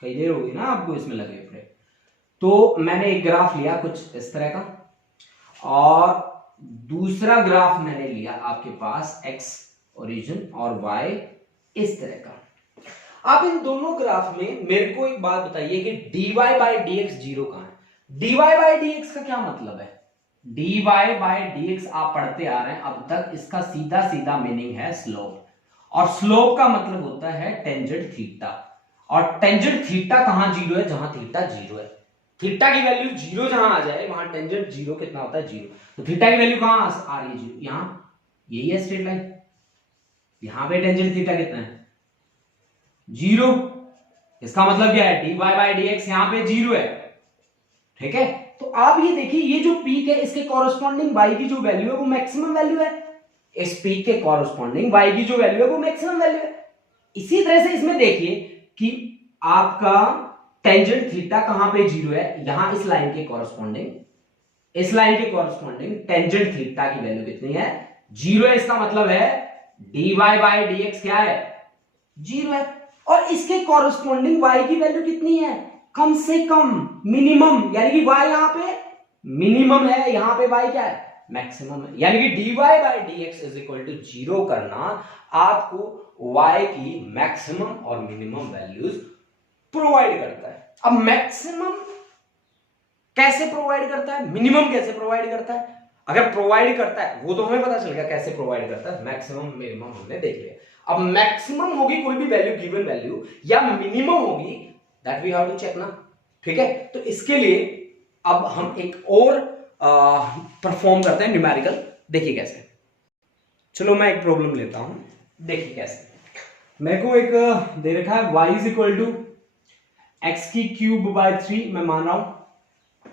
कई देर होगी ना आपको इसमें लगे हुए। तो मैंने एक ग्राफ लिया कुछ इस तरह का, और दूसरा ग्राफ मैंने लिया आपके पास x ओरिजिन और y इस तरह का। आप इन दोनों ग्राफ में मेरे को एक बात बताइए कि dy बाय dx 0 कहां है। dy बाय dx का क्या मतलब है, dy बाय dx आप पढ़ते आ रहे हैं अब तक, इसका सीधा सीधा मीनिंग है स्लोप, और स्लोप का मतलब होता है टेंजेंट थीटा, और टेंजेंट थीटा कहां 0 है, जहां थीटा 0 है। थीटा की वैल्यू 0 जहां आ जाए वहां टेंजेंट 0 कितना होता है, 0। तो थीटा की वैल्यू कहां आ रही है, 0, यहां, यही है स्ट्रेट लाइन, यहां पे टेंजेंट थीटा कितना है, 0। इसका मतलब क्या है, dy बाय dx यहां पे 0 है, ठीक है। तो आप ये देखिए, ये जो पीक है इसके कॉरेस्पॉन्डिंग y की जो वैल्यू है वो मैक्सिमम वैल्यू है, इस पीक के कॉरेस्पॉन्डिंग y की जो वैल्यू है वो मैक्सिमम वैल्यू है। इसी तरह से इसमें देखिए कि आपका टेंजेंट थीटा कहां पे 0 है, यहां इस लाइन के कॉरेस्पॉन्डिंग, इस लाइन के कॉरेस्पॉन्डिंग टेंजेंट थीटा की वैल्यू कितनी है, 0 है। इसका मतलब है dy बाय dx क्या है, 0 है। और इसके कॉरेस्पॉन्डिंग y की वैल्यू कितनी है, कम से कम मिनिमम, यानी कि y यहां पे मिनिमम है, यहां पे y क्या है, मैक्सिमम है। यानी कि dy by dx is equal to 0 करना आपको y की मैक्सिमम और मिनिमम वैल्यूज प्रोवाइड करता है। अब मैक्सिमम कैसे प्रोवाइड करता है, मिनिमम कैसे प्रोवाइड करता है, अगर प्रोवाइड करता है वो तो हमें पता चल गया कैसे प्रोवाइड करता है, मैक्सिमम मिनिमम हमने देख लिया। अब मैक्सिमम होगी कोई भी वैल्यू, गिवन वैल्यू, या मिनिमम होगी, that we have to check ना, ठीक है। तो इसके लिए अब हम एक और परफॉर्म करते हैं न्यूमेरिकल, देखिए कैसे। चलो मैं एक प्रॉब्लम लेता हूं, देखिए कैसे। मेरे को एक दे रखा है y is equal to x की क्यूब बाय 3, मैं मान रहा हूं,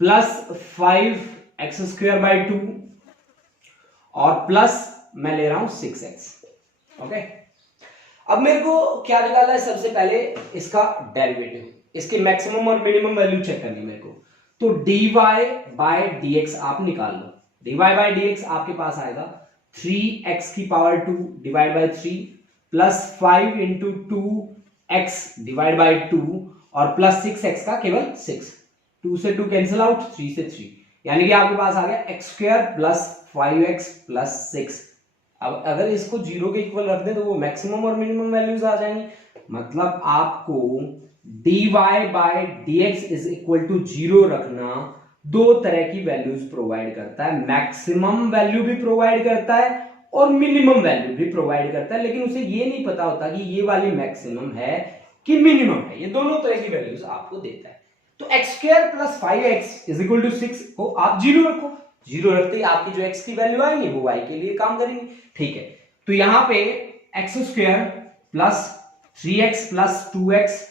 प्लस 5x स्क्वायर बाय 2, और प्लस मैं ले रहा हूं 6x, ओके। अब मेरे को क्या निकालना है, सबसे पहले इसका डेरिवेटिव, इसकी मैक्सिमम और मिनिमम वैल्यू चेक करनी है मेरे को। तो dy बाय dx आप निकाल लो, dy बाय dx आपके पास आएगा 3x की power 2 divide by 3 plus 5 into 2x divide by 2 और प्लस 6x का केवल 6, 2 से 2 कैंसिल आउट, 3 से 3, यानी कि आपके पास आ गया x square plus 5x plus 6। अब अगर इसको 0 के इक्वल रख दें तो वो मैक्सिमम और मिनिमम वैल्यूज आ जाएंगी। मतलब आपको dy by dx is equal to 0 रखना दो तरह की वैल्यूज प्रोवाइड करता है, मैक्सिमम वैल्यू भी प्रोवाइड करता है और मिनिमम वैल्यू भी प्रोवाइड करता है, लेकिन उसे ये नहीं पता होता कि ये वाली मैक्सिमम है कि मिनिमम है, ये दोनों तरह की वैल्यूज आपको देता है। तो x square plus 5x is equal to 6 को आप 0 रखो, 0 रखते ही आपकी जो x की वैल्यू आएंगी वो y के लिए काम करेंगी, ठीक है। तो यहां पे x square plus 3x plus 2x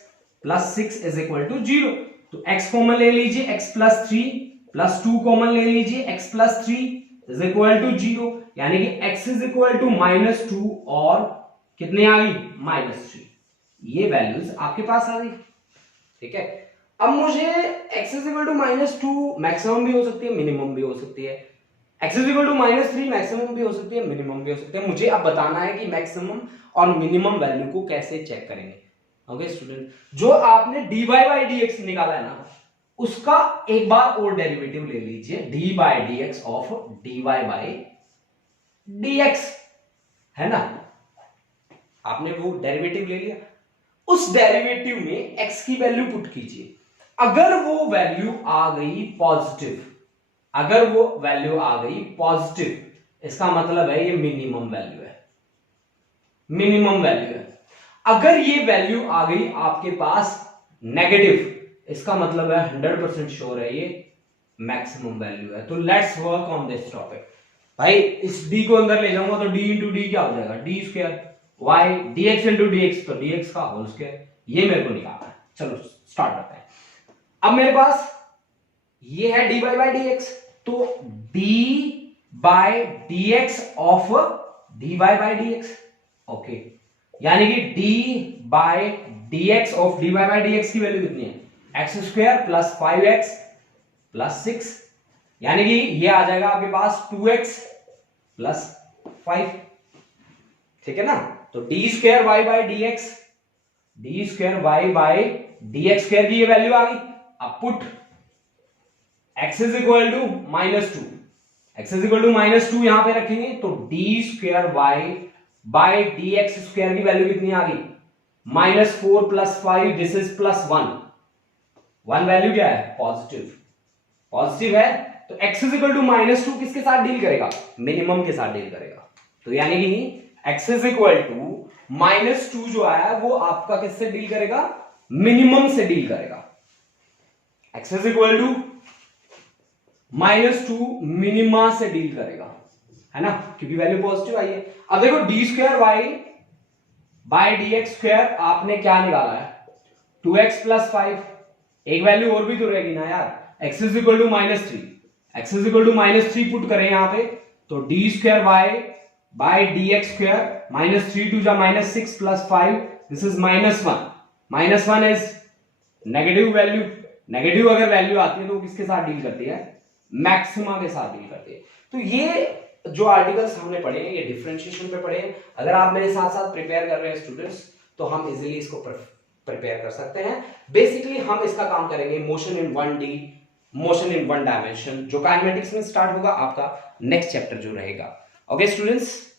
plus 6 is equal to 0। तो x कॉमन ले लीजिए, x प्लस 3 प्लस 2 कॉमन ले लीजिए, x plus 3 is equal to 0, यानी कि x इज इक्वल टू -2 और कितने आ गई, -3। ये वैल्यूज आपके पास आ गई, ठीक है। अब मुझे x is equal to -2 maximum भी हो सकती है, मिनिमम भी हो सकती है, x is equal to -3 maximum भी हो सकती है, मिनिमम भी हो सकती है। मुझे अब बताना है कि मैक्सिमम और मिनिमम वैल्यू को कैसे चेक करेंगे, ओके स्टूडेंट। जो आपने dy बाय dx निकाला है ना, उसका एक बार और डेरिवेटिव ले लीजिए, d by dx of dy by dx, है ना, आपने वो डेरिवेटिव ले लिया, उस डेरिवेटिव में x की वैल्यू पुट कीजिए। अगर वो वैल्यू आ गई पॉजिटिव, अगर वो वैल्यू आ गई पॉजिटिव, इसका मतलब है ये मिनिमम वैल्यू है, मिनिमम वैल्यू है। अगर ये वैल्यू आ गई आपके पास नेगेटिव, इसका मतलब है 100% श्योर है ये मैक्सिमम वैल्यू है। तो let's work on this topic. भाई इस d को अंदर ले जाऊंगा तो d इंटू डी क्या हो जाएगा, d square y, dx into dx तो dx का होल स्क्वायर, ये मेरे को निकालना है। चलो स्टार्ट करते हैं। अब मेरे पास ये है dy बाई dx, तो d by dx of dy by dx, okay, यानी कि d by dx of dy by dx की वैल्यू कितनी है, x square plus 5x plus 6, यानी कि ये आ जाएगा आपके पास 2x प्लस 5, ठीक है ना। तो d square y by d x, d square y by d x square की ये वैल्यू आ गई। अब put x is equal to -2, x is equal to -2 यहां पे रखेंगे तो d square y by d x square की वैल्यू कितनी आ गई, -4 प्लस 5, दिस इज +1, 1 वैल्यू क्या है, पॉजिटिव, पॉजिटिव है। तो x इज इक्वल टू -2 किसके साथ डील करेगा, मिनिमम के साथ डील करेगा। तो यानी कि x इज इक्वल टू -2 जो आया वो आपका किससे डील करेगा, मिनिमम से डील करेगा। x is equal to -2 minima से डील करेगा, है ना, क्योंकि वैल्यू पॉजिटिव आई है। अब देखो d square y by d x square आपने क्या निकाला है, 2x प्लस 5, एक वैल्यू और भी तो रहेगी ना यार, x is equal to -3, x is equal to -3 put करें यहां पे, तो d square y by d x square, -3 two जा -6 plus 5, this is -1, -1 is negative value, negative अगर वैल्यू आती है तो किसके साथ डील करती है, मैक्सिमा के साथ डील करती है। तो ये जो आर्टिकल्स हमने पढ़े हैं ये डिफरेंशिएशन पे पढ़े हैं। अगर आप मेरे साथ साथ प्रिपेयर कर रहे हैं स्टूडेंट्स तो हम इजीली इसको प्रिपेयर कर सकते हैं। बेसिकली हम इसका काम करेंगे motion in 1D, motion in 1 dimension, जो काइनेमेटिक्स में स्टार्ट होगा आपका नेक्स्ट चैप्टर जो रहेगा। Okay students.